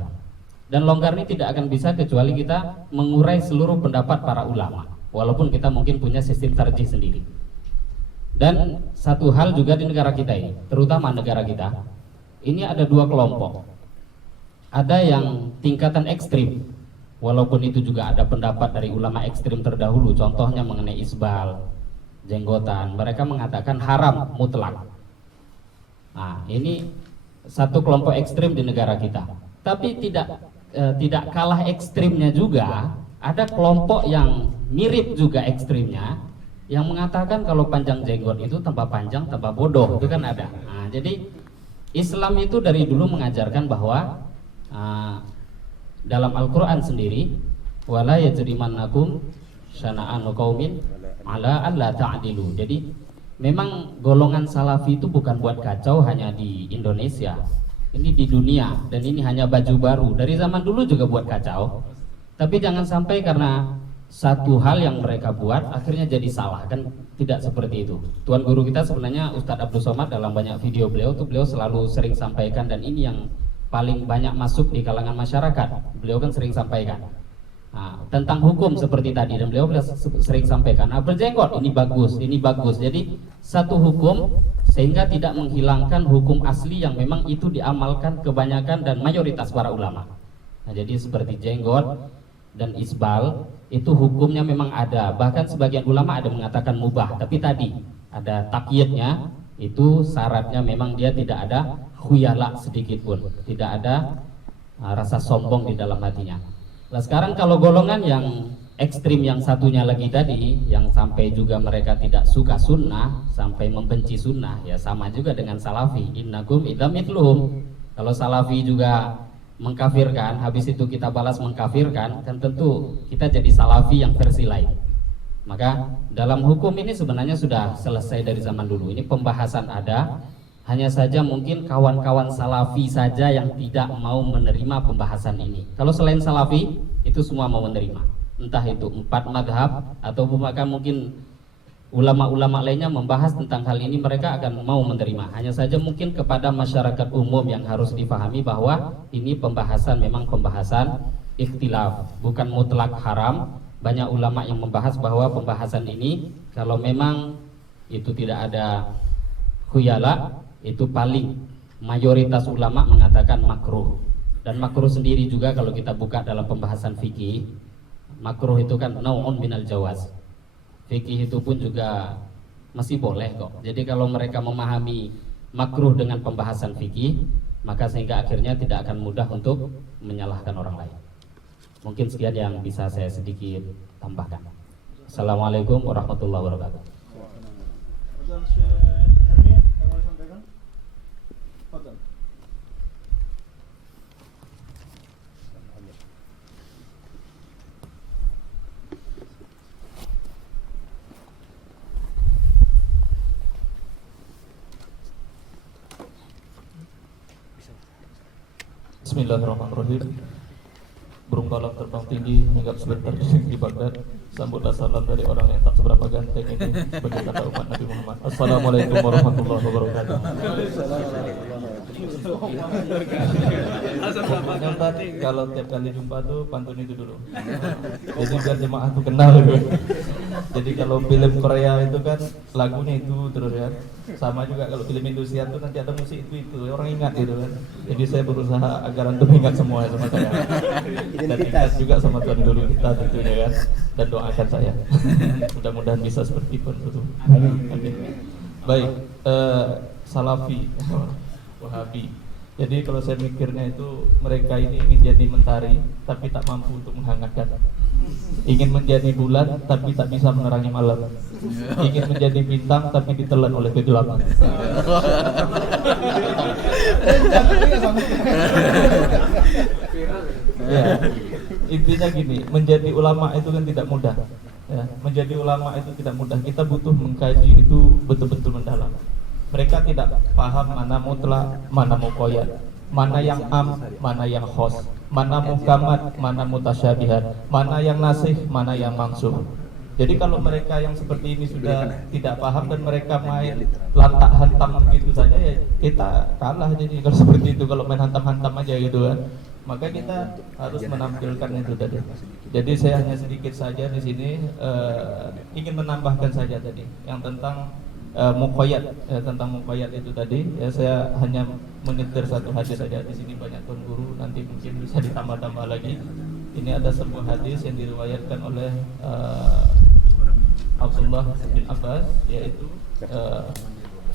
Dan longgar ini tidak akan bisa kecuali kita mengurai seluruh pendapat para ulama, walaupun kita mungkin punya sistem tarjih sendiri. Dan satu hal juga di negara kita ini, terutama negara kita, ini ada dua kelompok. Ada yang tingkatan ekstrim, walaupun itu juga ada pendapat dari ulama ekstrim terdahulu, contohnya mengenai isbal, jenggotan. Mereka mengatakan haram mutlak. Nah, ini satu kelompok ekstrim di negara kita. Tapi tidak kalah ekstrimnya juga, ada kelompok yang mirip juga ekstrimnya, yang mengatakan kalau panjang jenggot itu tambah panjang tambah bodoh, itu kan ada. Nah, jadi Islam itu dari dulu mengajarkan bahwa dalam Al-Quran sendiri, wala yajrimannakum syana'anu qaumin ala alla ta'dilu. Jadi memang golongan Salafi itu bukan buat kacau hanya di Indonesia, ini di dunia, dan ini hanya baju baru. Dari zaman dulu juga buat kacau. Tapi jangan sampai karena satu hal yang mereka buat akhirnya jadi salah, kan tidak seperti itu. Tuan guru kita sebenarnya Ustadz Abdul Somad, dalam banyak video beliau selalu sering sampaikan, dan ini yang paling banyak masuk di kalangan masyarakat. Beliau kan sering sampaikan tentang hukum seperti tadi, dan beliau sering sampaikan berjenggot ini bagus. Jadi satu hukum sehingga tidak menghilangkan hukum asli yang memang itu diamalkan kebanyakan dan mayoritas para ulama. Nah, jadi seperti jenggot dan isbal itu hukumnya memang ada, bahkan sebagian ulama ada mengatakan mubah, tapi tadi ada takyidnya, itu syaratnya memang dia tidak ada khuyala sedikit pun, tidak ada rasa sombong di dalam hatinya. Nah, sekarang kalau golongan yang ekstrim yang satunya lagi tadi, yang sampai juga mereka tidak suka sunnah, sampai membenci sunnah, ya sama juga dengan Salafi, innakum idza mithluhum. Kalau Salafi juga mengkafirkan, habis itu kita balas mengkafirkan, kan tentu kita jadi Salafi yang versi lain. Maka dalam hukum ini sebenarnya sudah selesai dari zaman dulu. Ini pembahasan ada, hanya saja mungkin kawan-kawan Salafi saja yang tidak mau menerima pembahasan ini. Kalau selain Salafi itu semua mau menerima, entah itu 4 madhab atau bahkan mungkin ulama-ulama lainnya membahas tentang hal ini, mereka akan mau menerima. Hanya saja mungkin kepada masyarakat umum yang harus dipahami bahwa ini pembahasan memang pembahasan ikhtilaf, bukan mutlak haram. Banyak ulama yang membahas bahwa pembahasan ini kalau memang itu tidak ada khuyala, itu paling mayoritas ulama mengatakan makruh. Dan makruh sendiri juga kalau kita buka dalam pembahasan fikih, makruh itu kan nau'un minal jawaz. Fikih itu pun juga masih boleh kok. Jadi kalau mereka memahami makruh dengan pembahasan fikih, maka sehingga akhirnya tidak akan mudah untuk menyalahkan orang lain. Mungkin sekian yang bisa saya sedikit tambahkan. Assalamualaikum warahmatullahi wabarakatuh. Bismillahirrahmanirrahim. Burung balap terbang tinggi hinggap sebentar di Baghdad. Sambutlah salam dari orang yang tak seberapa ganteng ini sebagai kata umat Nabi Muhammad. Assalamualaikum warahmatullahi wabarakatuh. Kalau tiap kali jumpa tuh pantun itu dulu. Jadi biar jemaah tuh kenal gitu. Jadi kalau film Korea itu kan lagunya itu terus ya. Sama juga kalau film Indonesia tuh nanti ada musik itu orang ingat gitu kan. Jadi saya berusaha agar antum ingat semua sama saya. Dan ingat juga sama Tuhan Guru kita tentunya kan. Dan doakan saya. Mudah-mudahan bisa seperti itu. Amin. Baik. Salafi, Wahabi. Jadi kalau saya mikirnya itu mereka ini ingin jadi mentari tapi tak mampu untuk menghangatkan. Ingin menjadi bulan tapi tak bisa menerangi malam. Ingin menjadi bintang tapi ditelan oleh kegelapan. Ya, intinya gini, menjadi ulama itu kan tidak mudah. Ya, menjadi ulama itu tidak mudah. Kita butuh mengkaji itu betul-betul mendalam. Mereka tidak paham mana mutlak, mana muqayyad, mana yang am, mana yang khos, mana muhkamat, mana mutasyabihat, mana yang nasih, mana yang mansukh. Jadi kalau mereka yang seperti ini sudah tidak paham dan mereka main lantak hantam gitu saja, ya kita kalah. Jadi kalau seperti itu, kalau main hantam-hantam aja gitu kan, maka kita harus menampilkan itu tadi. Jadi saya hanya sedikit saja di sini ingin menambahkan saja tadi yang tentang muqayyad, tentang muqayyad itu tadi. Ya saya hanya menyetir satu hadis saja. Di sini banyak tuan guru, nanti mungkin bisa ditambah-tambah lagi. Ini ada sebuah hadis yang diriwayatkan oleh Abdullah bin Abbas, yaitu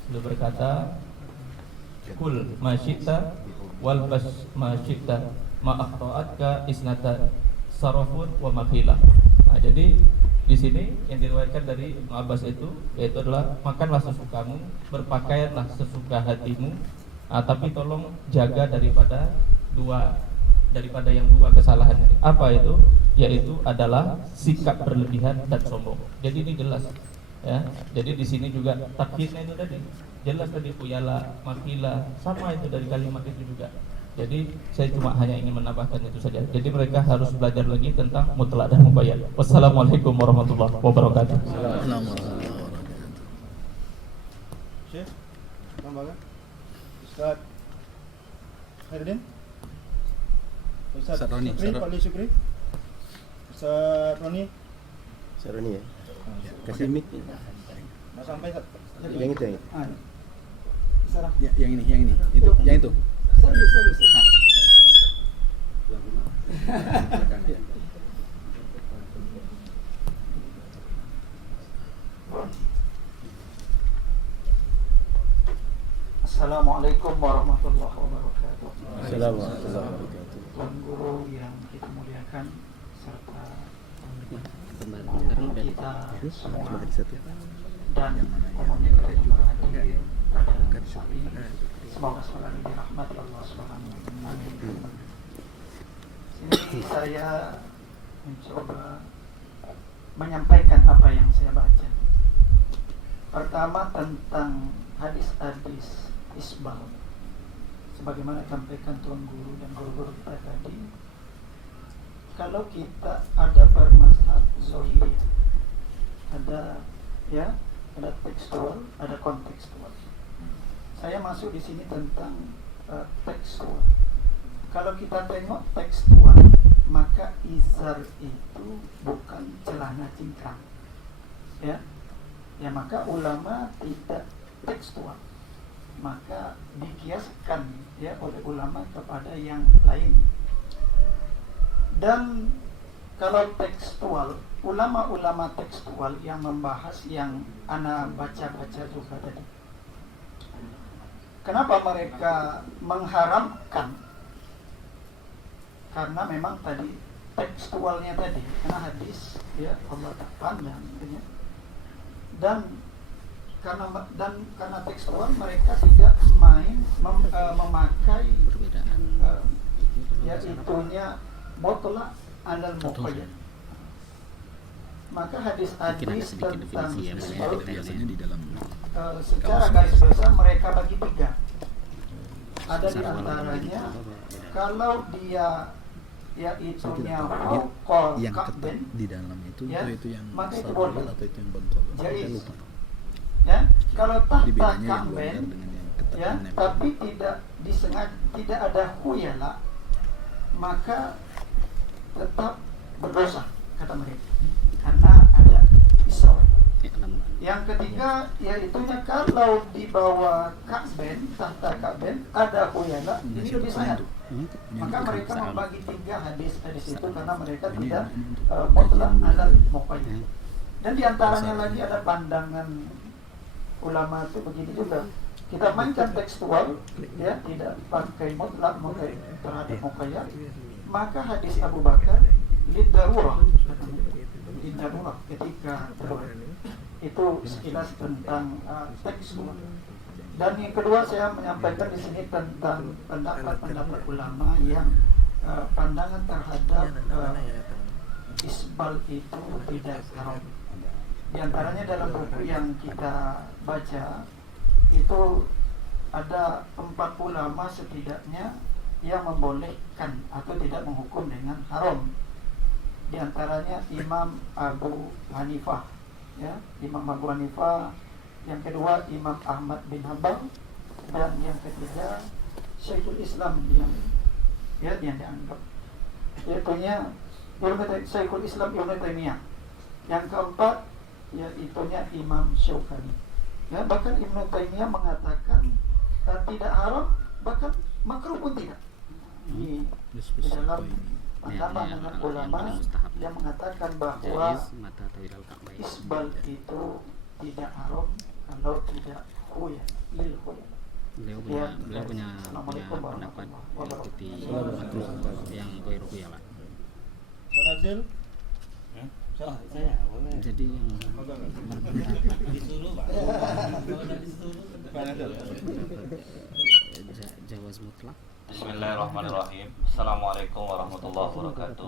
beliau berkata, "Kul ma syi'ta wal bas ma syi'ta ma akhta'atka isnatan sarafun wa maqilah." Nah, jadi di sini yang diriwayatkan dari Ibnu Abbas itu yaitu adalah makanlah sesukamu, berpakaianlah sesuka hatimu, tapi tolong jaga daripada yang dua kesalahan ini. Apa itu? Yaitu adalah sikap berlebihan dan sombong. Jadi ini jelas ya. Jadi di sini juga takhidnya itu tadi jelas tadi, khuyala, makila, sama itu dari kalimat itu juga. Jadi saya cuma hanya ingin menambahkan itu saja. Jadi mereka harus belajar lagi tentang mutlak dan muqayyad. Wassalamualaikum warahmatullahi wabarakatuh. Syekh, tambahkan. Ustaz Khairuddin, Ustaz Roni, Pak Ali Syukri, Ustaz Roni, ya. Kasih mic. Mau sampai yang itu. Ya, yang ini. Itu, yang itu. Assalamualaikum warahmatullahi wabarakatuh. Assalamualaikum. Tuan Guru yang kita muliakan serta kita semua dan umumnya kita juga hadir pada saat ini. Semoga selalu dirahmati Allah Subhanahu wa taala. Sini saya mencoba menyampaikan apa yang saya baca. Pertama tentang hadis-hadis isbal. Sebagaimana disampaikan Tuan Guru dan guru-guru kita tadi, kalau kita ada bermazhab zahiri, ada tekstual, ada kontekstual. Saya masuk di sini tentang tekstual. Kalau kita tengok tekstual, maka izar itu bukan celana cingkrang. Ya, maka ulama tidak tekstual. Maka dikiaskan ya oleh ulama kepada yang lain. Dan kalau tekstual, ulama-ulama tekstual yang membahas yang ana baca-baca juga tadi. Kenapa mereka mengharamkan? Karena memang tadi tekstualnya tadi, karena hadis ya Allah tak pandang ya. Dan karena tekstual mereka tidak memakai ya itunya botola alal muqayyad. Maka hadis-hadis tentang secara garis besar mereka bagi tiga. Ada di antaranya kalau dia ya itunya fokol yang ketat di dalam itu ya, itu yang maka itu sarwal boleh. atau itu yang kontrol. Jaiz. Saya lupa. Ya, kalau tahta Bedanya yang kamben longgar dengan yang ketat ya, menempel. tapi tidak disengaja, tidak ada khuyala, maka tetap berdosa kata mereka. Karena ada isra. Yang ketiga yaitunya kalau di bawah kakben, tahta kakben ada khuyala, ini lebih sangat. Maka mereka membagi tiga hadis-hadis itu karena mereka tidak mutlak alal muqayyad. Dan diantaranya lagi ada pandangan ulama itu begini juga. kita mainkan tekstual, ya, tidak pakai mutlak, pakai terhadap muqayyad, maka hadis Abu Bakar lidarurah, lidarurah ketika itu sekilas tentang tekstual. Dan yang kedua saya menyampaikan di sini tentang pendapat ulama yang pandangan terhadap isbal itu tidak haram. Di antaranya dalam buku yang kita baca itu ada 4 ulama setidaknya yang membolehkan atau tidak menghukum dengan haram. Di antaranya Imam Abu Hanifah, ya, Imam Abu Hanifah. Yang kedua Imam Ahmad bin Hanbal, dan yang ketiga Syekhul Islam yang dianggap yaitunya Syekhul Islam Ibnu Taimiyah. Yang keempat yaitunya Imam Syaukani. Ya, bahkan Ibnu Taimiyah mengatakan tidak haram, bahkan makruh pun tidak. Di dalam pandangan ulama yang mengatakan bahwa isbal itu tidak haram kalau tidak khuyal, lil khuyal. Beliau punya pendapat mengikuti yang goir khuyala. Sanazil? Saya boleh. Jadi yang disuruh Pak. Jawaz mutlak. Bismillahirrahmanirrahim. Assalamualaikum warahmatullahi wabarakatuh.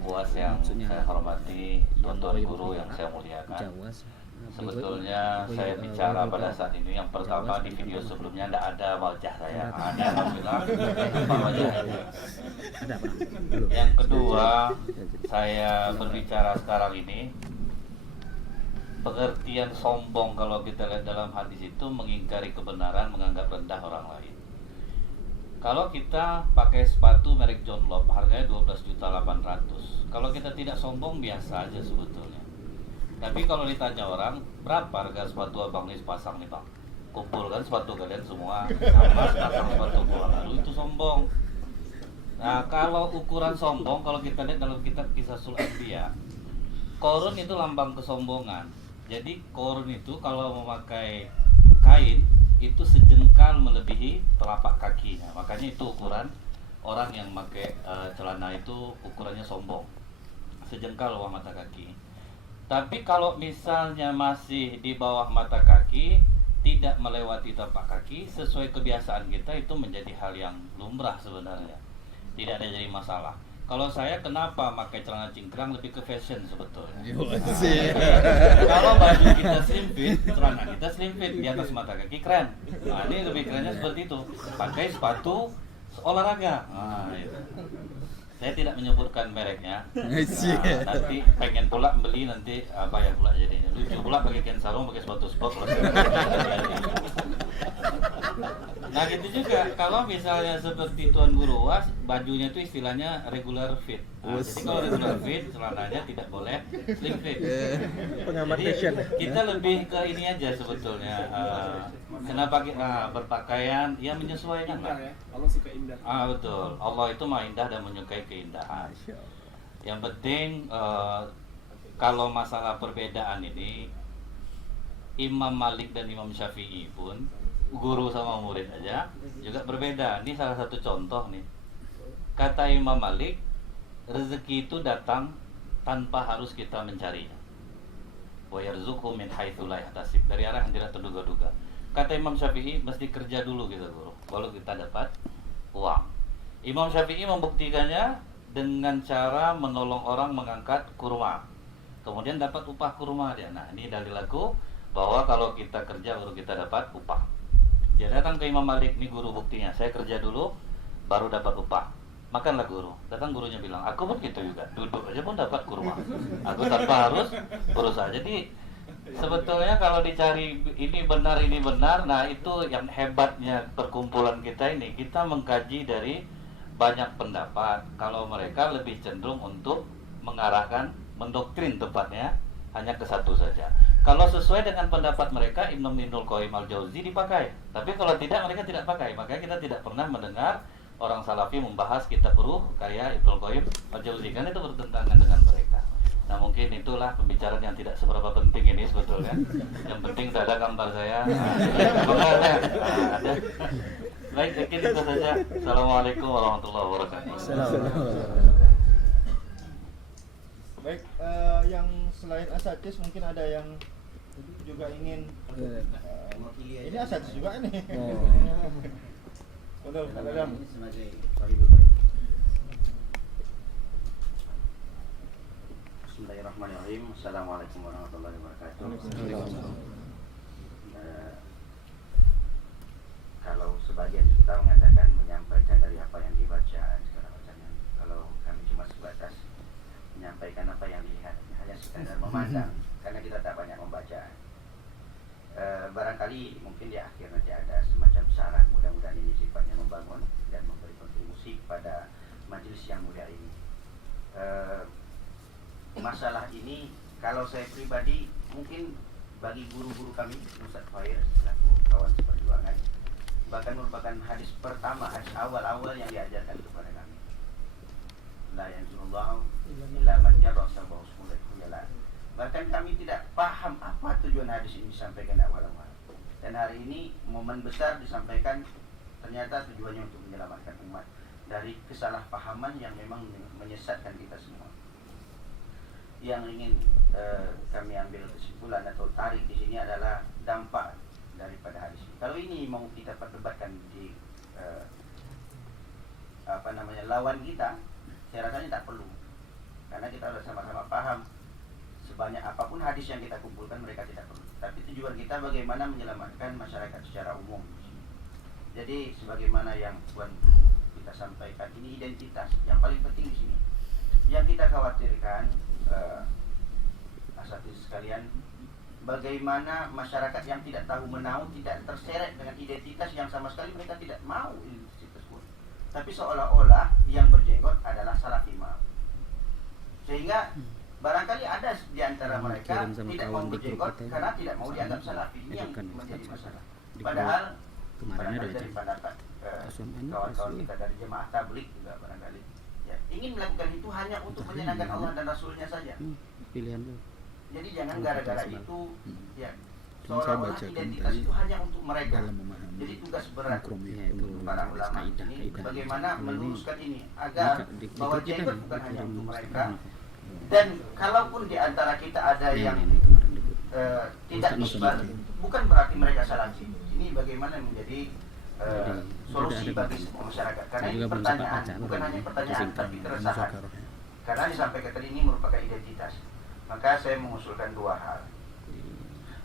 Buas yang saya hormati, tuan-tuan guru yang saya muliakan. Sebetulnya saya bicara pada saat ini, yang pertama di video sebelumnya tidak ada wajah saya. Ada alhamdulillah wajah. Yang kedua, saya berbicara sekarang ini, pengertian sombong kalau kita lihat dalam hadis itu mengingkari kebenaran, menganggap rendah orang lain. Kalau kita pakai sepatu merek John Lobb harganya 12.800.000. Kalau kita tidak sombong biasa aja sebetulnya. Tapi kalau ditanya orang, berapa harga sepatu abang ini sepasang nih bang? Kumpulkan sepatu kalian semua sama sepasang sepatu gua, lalu itu sombong. Nah kalau ukuran sombong, kalau kita lihat dalam kitab Qisasul Anbiya, korun itu lambang kesombongan. Jadi korun itu kalau memakai kain itu sejengkal melebihi telapak kakinya. Makanya itu ukuran orang yang memakai celana itu ukurannya sombong, sejengkal bawah mata kaki. Tapi kalau misalnya masih di bawah mata kaki, tidak melewati telapak kaki, sesuai kebiasaan kita itu menjadi hal yang lumrah sebenarnya, tidak ada jadi masalah. Kalau saya kenapa pakai celana cingkrang lebih ke fashion sebetulnya. Kalau baju kita slim fit, celana kita slim fit, di atas mata kaki keren. Nah ini lebih kerennya seperti itu. Pakai sepatu olahraga. Nah, itu. Saya tidak menyebutkan mereknya. Nanti pengen pula beli nanti apa ya pula jadinya. Lucu pula pakai kain sarung, pakai sepatu sport. Nah gitu juga kalau misalnya seperti Tuan Guru Was, bajunya itu istilahnya regular fit. Nah, jadi kalau regular fit, celananya tidak boleh slim fit. Jadi kita lebih ke ini aja sebetulnya. Kenapa kita berpakaian yang menyesuaikan lah. Allah suka indah. Betul. Allah itu maha indah dan menyukai keindahan. Yang penting kalau masalah perbedaan ini, Imam Malik dan Imam Syafi'i pun guru sama murid aja juga berbeda. Ini salah satu contoh nih. Kata Imam Malik, rezeki itu datang tanpa harus kita mencarinya. Wa yarzuqhu min haitsu la yahtasib, dari arah yang tidak terduga-duga. Kata Imam Syafi'i, mesti kerja dulu gitu guru, baru kita dapat uang. Imam Syafi'i membuktikannya dengan cara menolong orang mengangkat kurma, kemudian dapat upah kurma dia. Nah ini dalil aku bahwa kalau kita kerja baru kita dapat upah. Dia datang ke Imam Malik, nih guru buktinya, saya kerja dulu baru dapat upah. Makanlah guru. Datang gurunya bilang, aku pun gitu juga, duduk aja pun dapat kurma. Aku tanpa harus berusaha. Jadi sebetulnya kalau dicari ini benar, nah itu yang hebatnya perkumpulan kita ini. Kita mengkaji dari banyak pendapat. Kalau mereka lebih cenderung untuk mengarahkan, mendoktrin tepatnya hanya ke satu saja. Kalau sesuai dengan pendapat mereka, Ibnul Qayyim al-Jauzi dipakai. Tapi kalau tidak, mereka tidak pakai. Makanya kita tidak pernah mendengar orang salafi membahas kitab ruh kayak Ibnul Qayyim al-Jauzi, kan itu bertentangan dengan mereka. Nah mungkin mungkin itulah pembicaraan yang tidak seberapa penting ini sebetulnya. Yang penting udah ada gambar saya. Ada. Baik, mungkin itu saja. Assalamualaikum warahmatullahi wabarakatuh. Baik, yang selain Asatis mungkin ada yang juga ingin ini Asatis juga nih. Betul, ada. Bismillahirrahmanirrahim. Assalamualaikum warahmatullahi wabarakatuh. Kalau sebagian kita mengatakan menyampaikan dari apa yang dibaca segala macamnya. Kalau kami cuma sebatas menyampaikan apa yang dilihat, hanya sekadar memandang, karena kita tak banyak membaca. Barangkali mungkin di akhir nanti ada semacam saran, mudah-mudahan ini sifatnya membangun dan memberi kontribusi pada majelis yang mulia ini. Masalah ini kalau saya pribadi mungkin bagi guru-guru kami, Ustaz Khair selaku kawan seperjuangan, bahkan merupakan hadis pertama, hadis awal-awal yang diajarkan kepada kami. La yanzurullahu illa man jarra sabahu khuyala. Bahkan kami tidak paham apa tujuan hadis ini disampaikan awal-awal. Dan hari ini momen besar disampaikan, ternyata tujuannya untuk menyelamatkan umat dari kesalahpahaman yang memang menyesatkan kita semua. Yang ingin kami ambil kesimpulan atau tarik di sini adalah dampak daripada hadis ini. Kalau ini mau kita perdebatkan di lawan kita, saya rasanya tak perlu, karena kita sudah sama-sama paham sebanyak apapun hadis yang kita kumpulkan mereka tidak perlu. Tapi tujuan kita bagaimana menyelamatkan masyarakat secara umum. Jadi sebagaimana yang Tuan Guru kita sampaikan, ini identitas yang paling penting di sini. Yang kita khawatirkan, asatidz sekalian, bagaimana masyarakat yang tidak tahu menahu tidak terseret dengan identitas yang sama sekali mereka tidak mau identitas tersebut. Tapi seolah-olah yang berjenggot adalah salafi mau. Sehingga barangkali ada di antara mereka tidak mau berjenggot karena tidak mau dianggap salafi. Ini yang menjadi masalah. Padahal barangkali dari pendapat kawan-kawan kita dari jemaah tabligh juga barangkali ingin melakukan itu hanya untuk menyenangkan Allah dan Rasulnya saja. Pilihan lu. Jadi jangan gara-gara itu ya seolah-olah identitas itu hanya untuk mereka. Jadi tugas berat untuk para ulama ini bagaimana meluruskan ini agar bahwa jenggot bukan hanya untuk mereka. Dan kalaupun di antara kita ada yang tidak isbar, bukan berarti mereka salafi. Ini bagaimana menjadi solusi bagi semua masyarakat. Karena ini pertanyaan, bukan hanya pertanyaan tapi keresahan. Karena disampaikan tadi ini merupakan identitas. Maka saya mengusulkan dua hal.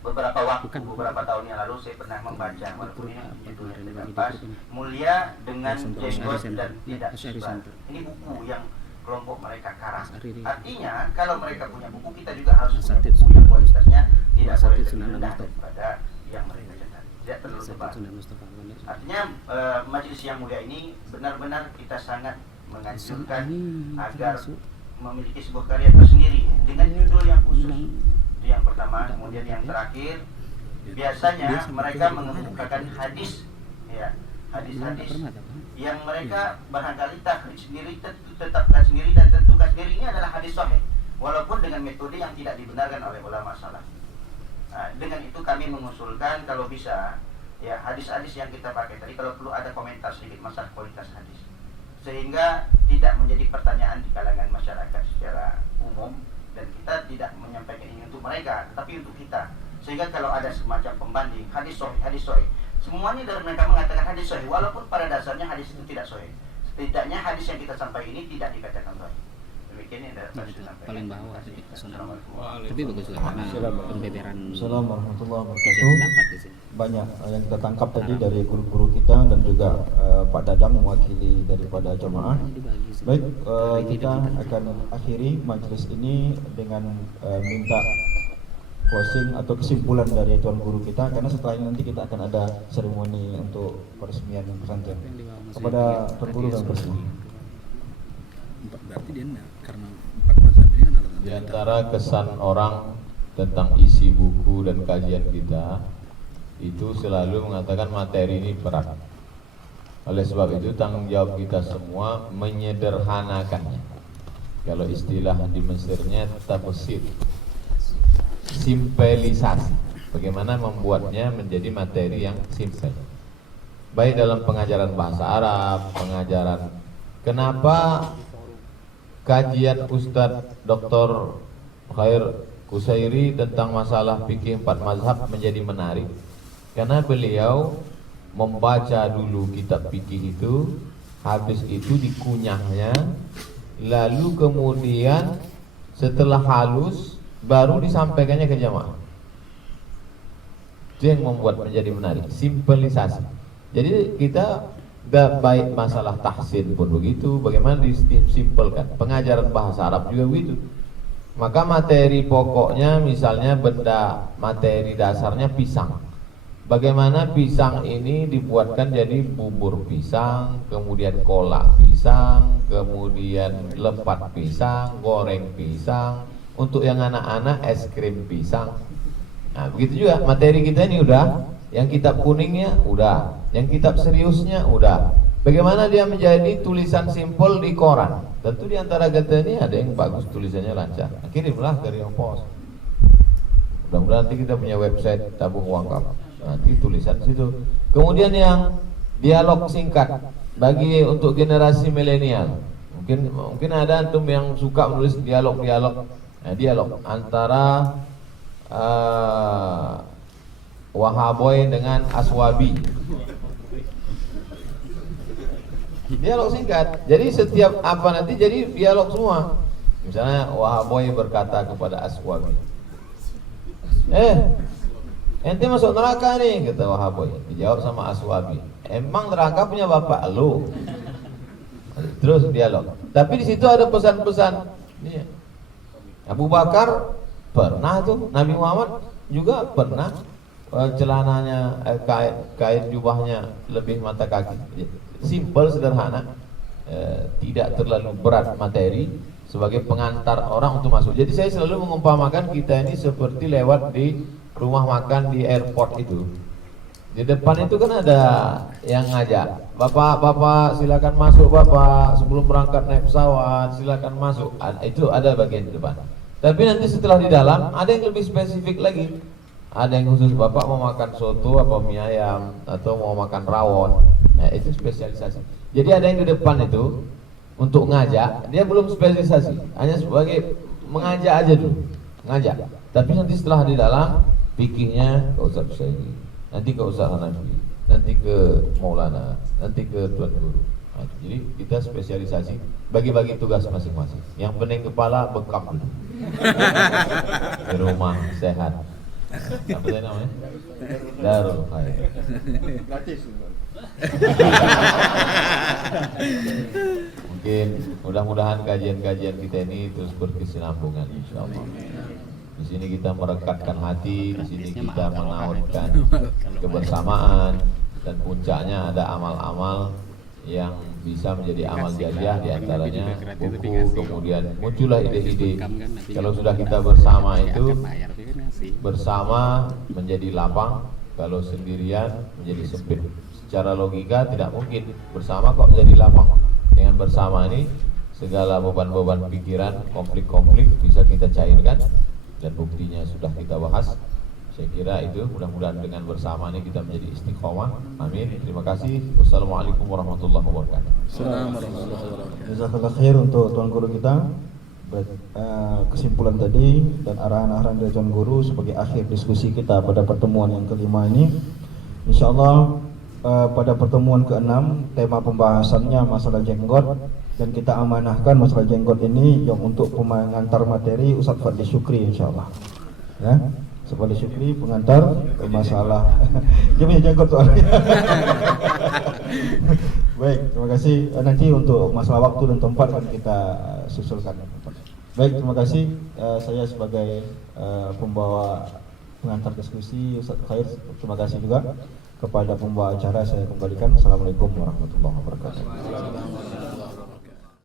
Beberapa tahun yang lalu saya pernah membaca, walaupun ini judulnya tidak pas, Mulia dengan Jenggot dan Tidak Isbar. Ini buku yang kelompok mereka karang. Artinya kalau mereka punya buku, kita juga harus punya buku yang kualitasnya tidak boleh lebih rendah daripada yang mereka cetak. Tidak terlalu tebal. Artinya majelis yang mulia ini benar-benar kita sangat menganjurkan agar memiliki sebuah karya tersendiri dengan judul yang khusus. Itu yang pertama. Kemudian yang terakhir, biasanya mereka mengemukakan hadis, ya, hadis-hadis yang mereka barangkali takrir sendiri, tetapkan sendiri dan tentukan sendiri. Ini adalah hadis sahih, walaupun dengan metode yang tidak dibenarkan oleh ulama salaf. Dengan itu kami mengusulkan kalau bisa, ya, hadis-hadis yang kita pakai tadi, kalau perlu ada komentar sedikit masalah kualitas hadis, sehingga tidak menjadi pertanyaan di kalangan masyarakat secara umum, dan kita tidak menyampaikan ini untuk mereka, tetapi untuk kita. Sehingga kalau ada semacam pembanding hadis sahih, semuanya dari mereka mengatakan hadis sahih, walaupun pada dasarnya hadis itu tidak sahih. Setidaknya hadis yang kita sampaikan ini tidak dikatakan sahih. Demikian yang dapat saya sampaikan. Paling bawah tapi bagus lah karena pembeberan. Assalamualaikum warahmatullahi wabarakatuh. Banyak yang kita tangkap tadi dari guru-guru kita dan juga Pak Dadang mewakili daripada jamaah. Baik, kita akan akhiri majelis ini dengan minta closing atau kesimpulan dari tuan guru kita, karena setelah ini nanti kita akan ada seremoni untuk peresmian pesantren. Kepada tuan guru dan bersih. Berarti dia karena 4 mazhab ini kan alasan. Di antara kesan orang tentang isi buku dan kajian kita itu selalu mengatakan materi ini berat. Oleh sebab itu tanggung jawab kita semua menyederhanakannya. Kalau istilah di Mesirnya tabsir, simpelisasi. Bagaimana membuatnya menjadi materi yang simpel. Baik dalam pengajaran bahasa Arab, pengajaran. Kenapa kajian Ustadz Dr. Khair Qusairi tentang masalah fikih 4 mazhab menjadi menarik? Karena beliau membaca dulu kitab fikih itu, habis itu dikunyahnya, lalu kemudian setelah halus baru disampaikannya ke jamaah. Itu yang membuat menjadi menarik, simpelisasi. Jadi kita baik masalah tahsin pun begitu, bagaimana disimpelkan. Pengajaran bahasa Arab juga begitu. Maka materi pokoknya misalnya benda materi dasarnya pisang. Bagaimana pisang ini dibuatkan jadi bubur pisang, kemudian kolak pisang, kemudian lepat pisang, goreng pisang. Untuk yang anak-anak es krim pisang. Nah begitu juga materi kita ini udah. Yang kitab kuningnya udah, yang kitab seriusnya udah. Bagaimana dia menjadi tulisan simpel di koran? Tentu di antara kita ini ada yang bagus tulisannya lancar. Kirimlah ke Riau Pos. Mudah-mudahan nanti kita punya website tabung wakaf. Nanti tulisan situ. Kemudian yang dialog singkat bagi untuk generasi milenial. Mungkin ada antum yang suka menulis dialog-dialog. Nah, dialog antara Wahaboy dengan Aswabi. Dialog singkat. Jadi setiap apa nanti jadi dialog semua. Misalnya Wahaboy berkata kepada Aswabi, ente masuk neraka nih, kata Wahaboy. Dijawab sama Aswabi, emang neraka punya bapak lu? Terus dialog. Tapi di situ ada pesan-pesan. Abu Bakar pernah tuh, Nabi Muhammad juga pernah celananya, kain jubahnya lebih mata kaki. Simpel, sederhana, tidak terlalu berat materi sebagai pengantar orang untuk masuk. Jadi saya selalu mengumpamakan kita ini seperti lewat di rumah makan di airport itu. Di depan itu kan ada yang ngajak, bapak silakan masuk bapak, sebelum berangkat naik pesawat silakan masuk. Itu ada bagian di depan. Tapi nanti setelah di dalam ada yang lebih spesifik lagi. Ada yang khusus bapak mau makan soto apa mie ayam atau mau makan rawon. Nah, itu spesialisasi. Jadi ada yang di depan itu untuk ngajak, dia belum spesialisasi, hanya sebagai mengajak aja dulu, ngajak. Tapi nanti setelah di dalam fikihnya ke Ustaz Husaini, nanti ke Ustaz Hanafi, nanti ke Maulana, nanti ke Tuan Guru. Nah, jadi kita spesialisasi, bagi-bagi tugas masing-masing. Yang pening kepala bekam dulu. Di rumah sehat. Apa tadi namanya? Darul Khair. Gratis. Mungkin mudah-mudahan kajian-kajian kita ini terus berkesinambungan, insyaallah. Di sini kita merekatkan hati, di sini kita menautkan kebersamaan, dan puncaknya ada amal-amal yang bisa menjadi amal jariah, diantaranya buku, kemudian muncullah ide-ide. Kalau sudah kita bersama itu, bersama menjadi lapang, kalau sendirian menjadi sempit. Secara logika tidak mungkin bersama kok jadi lapang. Dengan bersama ini segala beban-beban pikiran, konflik-konflik bisa kita cairkan, dan buktinya sudah kita bahas. Saya kira itu, mudah-mudahan dengan bersama ini kita menjadi istiqomah. Amin. Terima kasih. Wassalamualaikum warahmatullahi wabarakatuh. Jazakallah khair untuk Tuan Guru kita. Kesimpulan tadi dan arahan-arahan dari Tuan Guru sebagai akhir diskusi kita pada pertemuan yang kelima ini. InsyaAllah pada pertemuan ke-6 tema pembahasannya masalah jenggot, dan kita amanahkan masalah jenggot ini yang untuk pengantar materi Ustaz Fadli Syukri insyaAllah. Ya, Ustaz Fadli Syukri pengantar masalah dia punya jenggot soalnya. Baik, terima kasih. Nanti untuk masalah waktu dan tempat akan kita susulkan. Baik, terima kasih. Saya sebagai pembawa pengantar diskusi Ustaz Khair, terima kasih juga. Kepada pembawa acara saya kembalikan. Assalamualaikum warahmatullahi wabarakatuh.